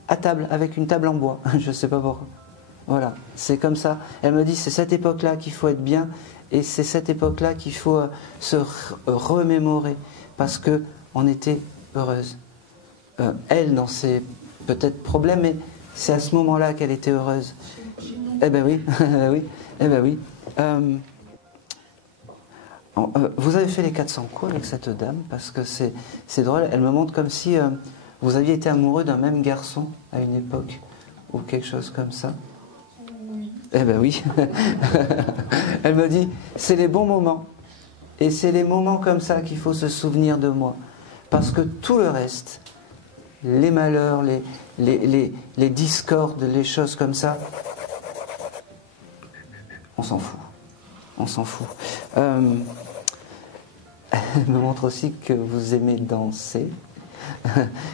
à table, avec une table en bois. Je ne sais pas pourquoi. Voilà, c'est comme ça. Elle me dit, c'est cette époque-là qu'il faut être bien et c'est cette époque-là qu'il faut se remémorer parce qu'on était heureuse. Elle, dans ses peut-être problèmes, mais c'est à ce moment-là qu'elle était heureuse. Eh ben oui, oui, eh ben oui. Vous avez fait les 400 coups avec cette dame parce que c'est drôle. Elle me montre comme si vous aviez été amoureux d'un même garçon à une époque ou quelque chose comme ça. Oui. Eh ben oui. Elle me dit, c'est les bons moments. Et c'est les moments comme ça qu'il faut se souvenir de moi. Parce que tout le reste, les malheurs, les discordes, les choses comme ça, on s'en fout. On s'en fout. Elle me montre aussi que vous aimez danser,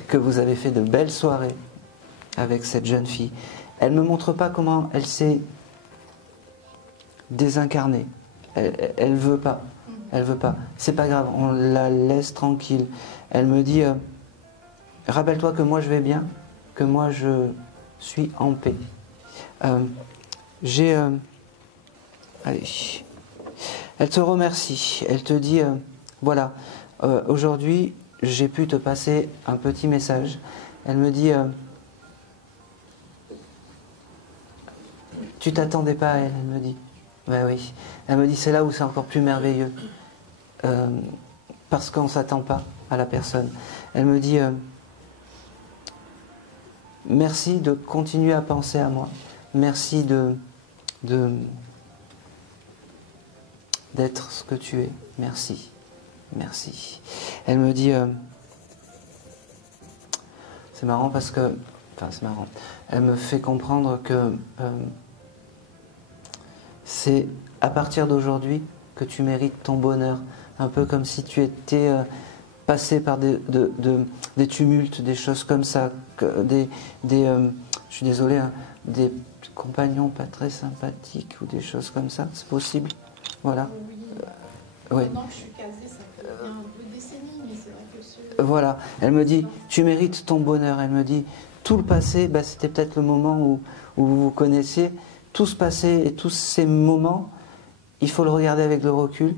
que vous avez fait de belles soirées avec cette jeune fille. Elle ne me montre pas comment elle s'est désincarnée. Elle veut pas. Elle veut pas. C'est pas grave, on la laisse tranquille. Elle me dit, rappelle-toi que moi je vais bien, que moi je suis en paix. Allez. Elle te remercie. Elle te dit, voilà, aujourd'hui j'ai pu te passer un petit message. Elle me dit, tu t'attendais pas à elle, elle me dit. Ben oui. Elle me dit, c'est là où c'est encore plus merveilleux. Parce qu'on ne s'attend pas à la personne. Elle me dit, merci de continuer à penser à moi. Merci d'être ce que tu es. Merci. Merci. Elle me dit, c'est marrant parce que, enfin c'est marrant, elle me fait comprendre que c'est à partir d'aujourd'hui que tu mérites ton bonheur un peu comme si tu étais passé par des tumultes, des choses comme ça, je suis désolé, hein, des compagnons pas très sympathiques ou des choses comme ça, c'est possible? Voilà. Oui. Oui. Maintenant que je suis casée, ça fait bien un peu de décennies, mais c'est vrai que ce... Voilà, elle me dit, tu mérites ton bonheur. Elle me dit, tout le passé, bah, c'était peut-être le moment où vous vous connaissiez. Tout ce passé et tous ces moments, il faut le regarder avec le recul.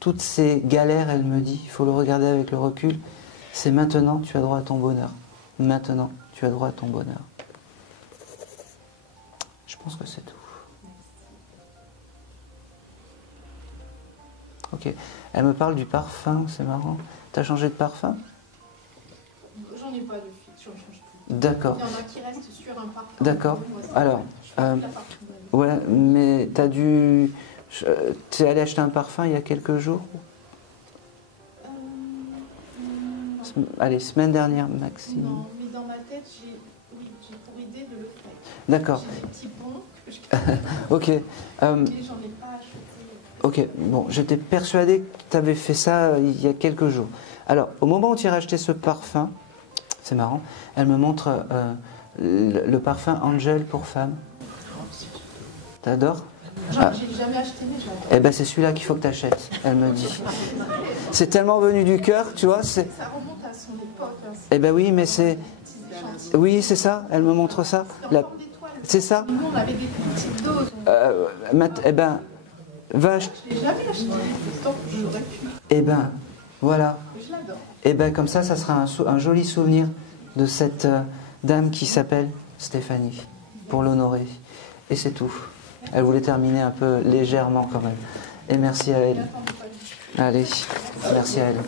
Toutes ces galères, elle me dit, il faut le regarder avec le recul. C'est maintenant, tu as droit à ton bonheur. Maintenant, tu as droit à ton bonheur. Je pense que c'est tout. Ok. Elle me parle du parfum, c'est marrant. T'as changé de parfum? J'en ai pas de fixe, j'en change tout. D'accord. Il y en a qui restent sur un parfum. D'accord. Moi, Alors, ouais, mais t'es allé acheter un parfum il y a quelques jours? Allez, semaine dernière, Maxime. Non, mais dans ma tête, j'ai pour idée de le faire. D'accord. J'ai des petits bons que je Ok. mais j'en ai pas acheté. Ok, bon, j'étais persuadé que tu avais fait ça il y a quelques jours. Alors, au moment où tu as acheté ce parfum, c'est marrant, elle me montre le parfum Angel pour femme. T'adores? Genre, j'ai jamais acheté, mais j'adore. Eh ben, c'est celui-là qu'il faut que tu achètes, elle me dit. C'est tellement venu du cœur, tu vois. Ça remonte à son époque. Hein, eh ben oui, mais c'est... Oui, c'est ça, elle me montre ça. C'est ça. Nous, on avait des petites doses. Eh ben, va acheter... Je l'ai jamais acheté, pourtant j'aurais pu. Eh ben, voilà. Je l'adore. Et bien comme ça sera un joli souvenir de cette dame qui s'appelle Stéphanie, pour l'honorer. Et c'est tout. Elle voulait terminer un peu légèrement quand même. Et merci à elle. Allez, merci à elle.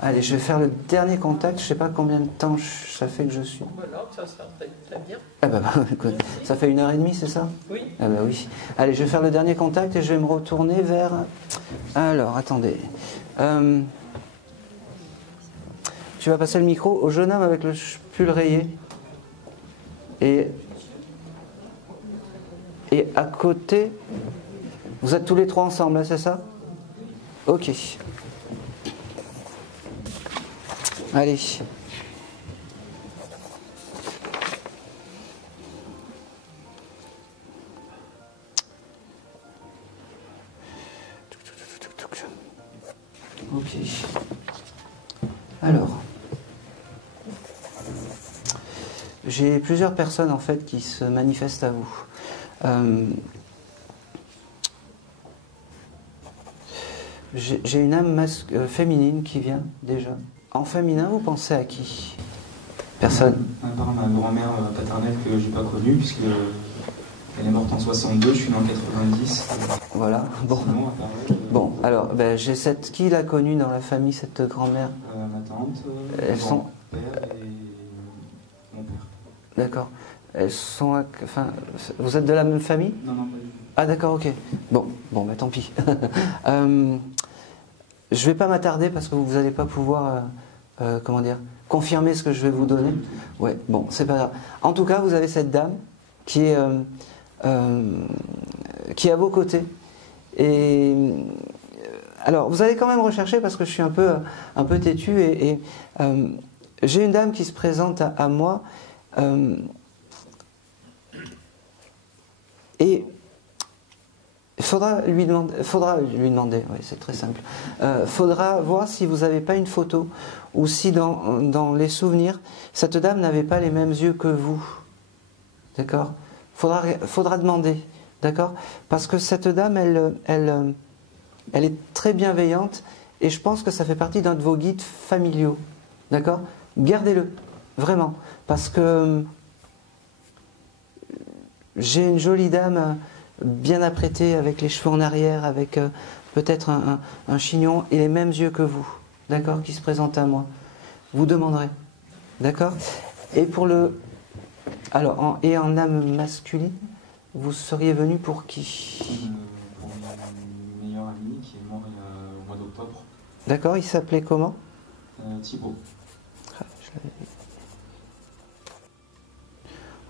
Allez, je vais faire le dernier contact. Je ne sais pas combien de temps ça fait que je suis. Voilà, ça très bien. Ah bah, écoute, ça fait 1h30, c'est ça? Oui. Ah bah oui. Allez, je vais faire le dernier contact et je vais me retourner vers... Alors, attendez. Tu vas passer le micro au jeune homme avec le pull rayé. Et à côté, vous êtes tous les trois ensemble, hein, c'est ça? Ok. Allez. Ok. Alors, j'ai plusieurs personnes en fait qui se manifestent à vous. J'ai une âme féminine qui vient déjà. En féminin, vous pensez à qui? Personne. À part ma grand-mère paternelle que j'ai pas connue, puisque elle est morte en 62, je suis né en 90. Voilà. Bon. Sinon, à part elle, Bon, alors, ben, j'ai cette... Qui l'a connue dans la famille, cette grand-mère? ma tante, Elles mon sont... père et mon père. D'accord. Elles sont... Enfin, vous êtes de la même famille? Non, non, pas du tout. Ah d'accord, ok. Bon, ben tant pis. Je vais pas m'attarder parce que vous n'allez pas pouvoir, comment dire, confirmer ce que je vais vous donner. Ouais, bon, c'est pas grave. En tout cas, vous avez cette dame qui est à vos côtés. Et alors, vous allez quand même rechercher parce que je suis un peu têtu et j'ai une dame qui se présente à moi et il faudra lui demander, oui, c'est très simple. Faudra voir si vous n'avez pas une photo ou si dans les souvenirs, cette dame n'avait pas les mêmes yeux que vous. D'accord? Faudra demander. D'accord? Parce que cette dame, elle est très bienveillante et je pense que ça fait partie d'un de vos guides familiaux. D'accord? Gardez-le, vraiment. Parce que j'ai une jolie dame bien apprêtée avec les cheveux en arrière, avec peut-être un chignon et les mêmes yeux que vous. D'accord? Qui se présente à moi. Vous demanderez. D'accord? Et pour le... Alors, en âme masculine, vous seriez venu pour qui? Pour mon meilleur ami qui est mort au mois d'octobre. D'accord, il s'appelait comment? Thibaut. Ah,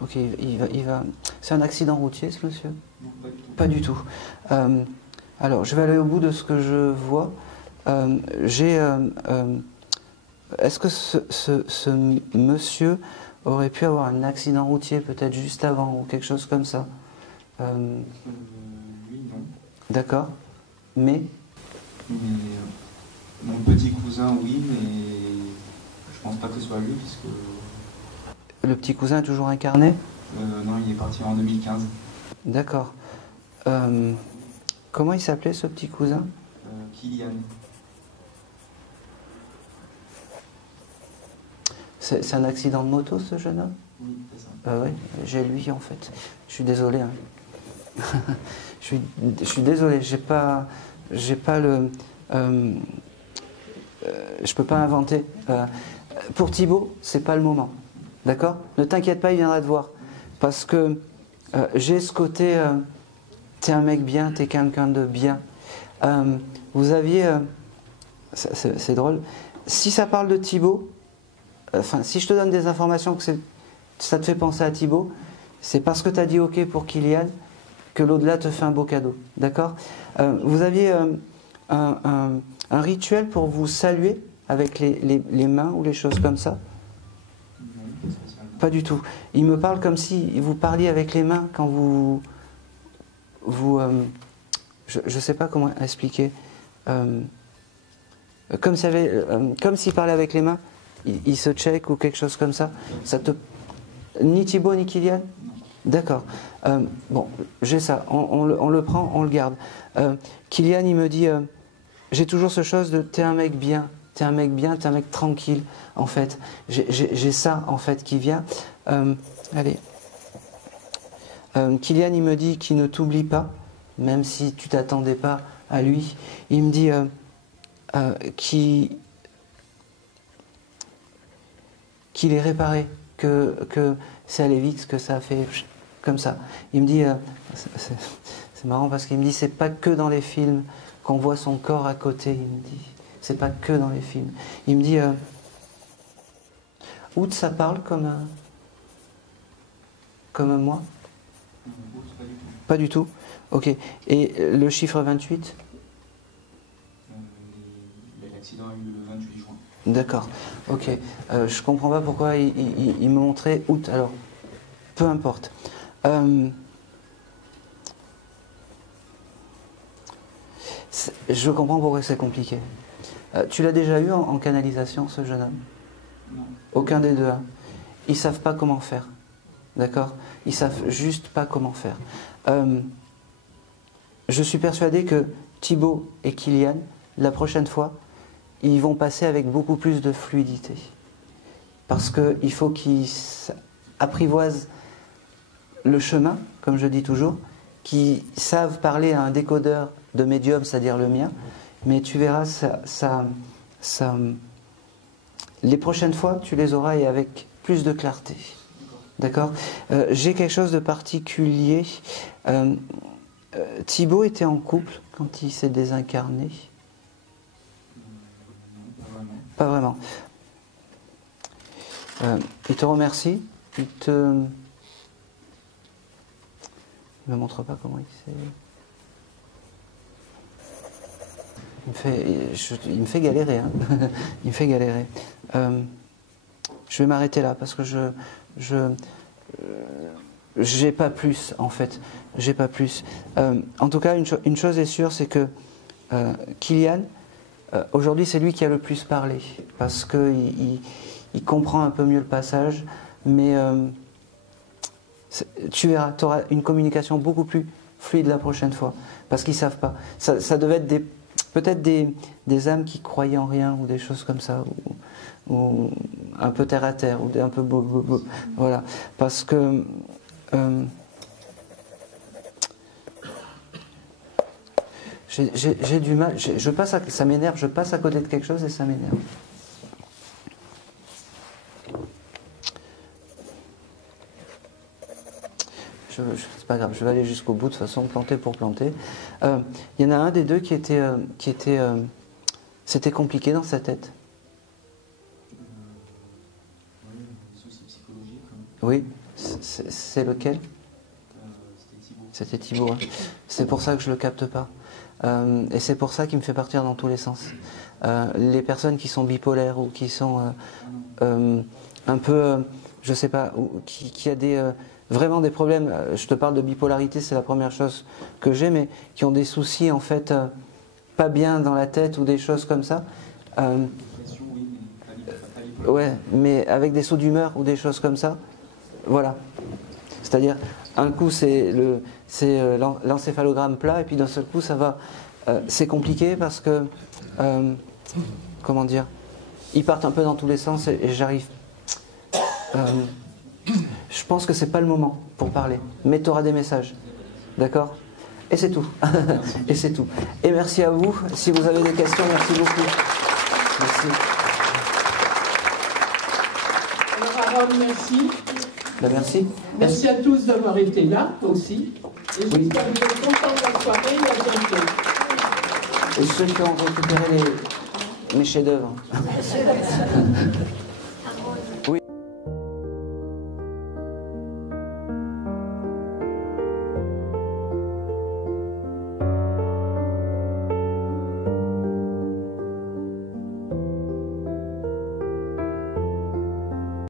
ok, il va... C'est un accident routier, ce monsieur? Non, pas du tout. Pas du tout. Alors, je vais aller au bout de ce que je vois. Est-ce que ce monsieur aurait pu avoir un accident routier peut-être juste avant ou quelque chose comme ça? Lui, non. D'accord. Mais mon petit cousin, oui, mais je pense pas que ce soit lui, puisque... Le petit cousin est toujours incarné? Non, il est parti en 2015. D'accord. Comment il s'appelait ce petit cousin? Kylian. C'est un accident de moto, ce jeune homme? Oui, c'est ça. Oui, j'ai lui en fait. Je suis désolé. Hein. je suis désolé, j'ai pas le... je peux pas inventer. Pour Thibaut, c'est pas le moment. D'accord? Ne t'inquiète pas, il viendra te voir. Parce que j'ai ce côté... t'es un mec bien, t'es quelqu'un de bien. Vous aviez... c'est drôle. Si ça parle de Thibaut, si je te donne des informations que ça te fait penser à Thibaut, c'est parce que tu as dit OK pour Kylian que l'au-delà te fait un beau cadeau. D'accord? Vous aviez un rituel pour vous saluer avec les mains ou les choses comme ça? Non, pas spécialement. Pas du tout. Il me parle comme si vous parliez avec les mains quand je ne sais pas comment expliquer. Comme s'il parlait avec les mains, il se check ou quelque chose comme ça. Ni Thibaut ni Kylian? D'accord. Bon, j'ai ça. On le prend, on le garde. Kylian, il me dit, j'ai toujours ce chose de t'es un mec bien, t'es un mec bien, t'es un mec tranquille, en fait. J'ai ça, en fait, qui vient. Allez. Kylian, il me dit qu'il ne t'oublie pas, même si tu t'attendais pas à lui. Il me dit qu'il est réparé, que c'est allé vite, que ça a fait comme ça. Il me dit, c'est marrant parce qu'il me dit, c'est pas que dans les films qu'on voit son corps à côté, il me dit, c'est pas que dans les films. Il me dit, Oud, ça parle comme moi? Pas du tout. Ok. Et le chiffre 28? L'accident a eu le 28 juin. D'accord. Ok. Je comprends pas pourquoi il me montrait août. Alors, peu importe. Je comprends pourquoi c'est compliqué. Tu l'as déjà eu en canalisation, ce jeune homme? Non. Aucun des deux. Hein. Ils savent pas comment faire. D'accord? Ils savent juste pas comment faire. Je suis persuadé que Thibaut et Kylian, la prochaine fois, ils vont passer avec beaucoup plus de fluidité. Parce qu'il faut qu'ils apprivoisent le chemin, comme je dis toujours, qu'ils savent parler à un décodeur de médium, c'est-à-dire le mien, mais tu verras, les prochaines fois, tu les auras et avec plus de clarté. D'accord? J'ai quelque chose de particulier. Thibaut était en couple quand il s'est désincarné? Pas vraiment. Il te remercie. Il me montre pas comment il s'est... Il me fait galérer. Hein. Il me fait galérer. Je vais m'arrêter là parce que j'ai pas plus en fait. J'ai pas plus. En tout cas, une chose est sûre, c'est que Kylian, aujourd'hui, c'est lui qui a le plus parlé parce que il comprend un peu mieux le passage, mais tu verras, tu auras une communication beaucoup plus fluide la prochaine fois parce qu'ils savent pas. Ça devait être peut-être des âmes qui croyaient en rien ou des choses comme ça, ou un peu terre à terre, ou un peu voilà, parce que j'ai du mal, ça m'énerve, je passe à côté de quelque chose et ça m'énerve. C'est pas grave, je vais aller jusqu'au bout de toute façon, planter pour planter. Il y en a un des deux qui était c'était compliqué dans sa tête. Oui, des soucis psychologiques. Oui, c'est lequel? C'était Thibaut. C'était Thibaut. Hein. C'est pour ça que je le capte pas. Et c'est pour ça qu'il me fait partir dans tous les sens. Les personnes qui sont bipolaires ou qui sont un peu, je sais pas, qui a vraiment des problèmes, je te parle de bipolarité, c'est la première chose que j'ai, mais qui ont des soucis en fait pas bien dans la tête ou des choses comme ça. Ouais, mais avec des sauts d'humeur ou des choses comme ça, voilà. C'est-à-dire, un coup c'est l'encéphalogramme plat et puis d'un seul coup ça va. C'est compliqué parce que, comment dire, ils partent un peu dans tous les sens et j'arrive. Je pense que c'est pas le moment pour parler, mais tu auras des messages, d'accord? Et c'est tout. Et c'est tout. Et merci à vous. Si vous avez des questions, merci beaucoup. Merci. Alors Aaron, merci. Ben, merci. Merci à tous d'avoir été là aussi. Et j'espère que vous êtes contents de la soirée et à bientôt. Et ceux qui ont récupéré mes chefs-d'œuvre.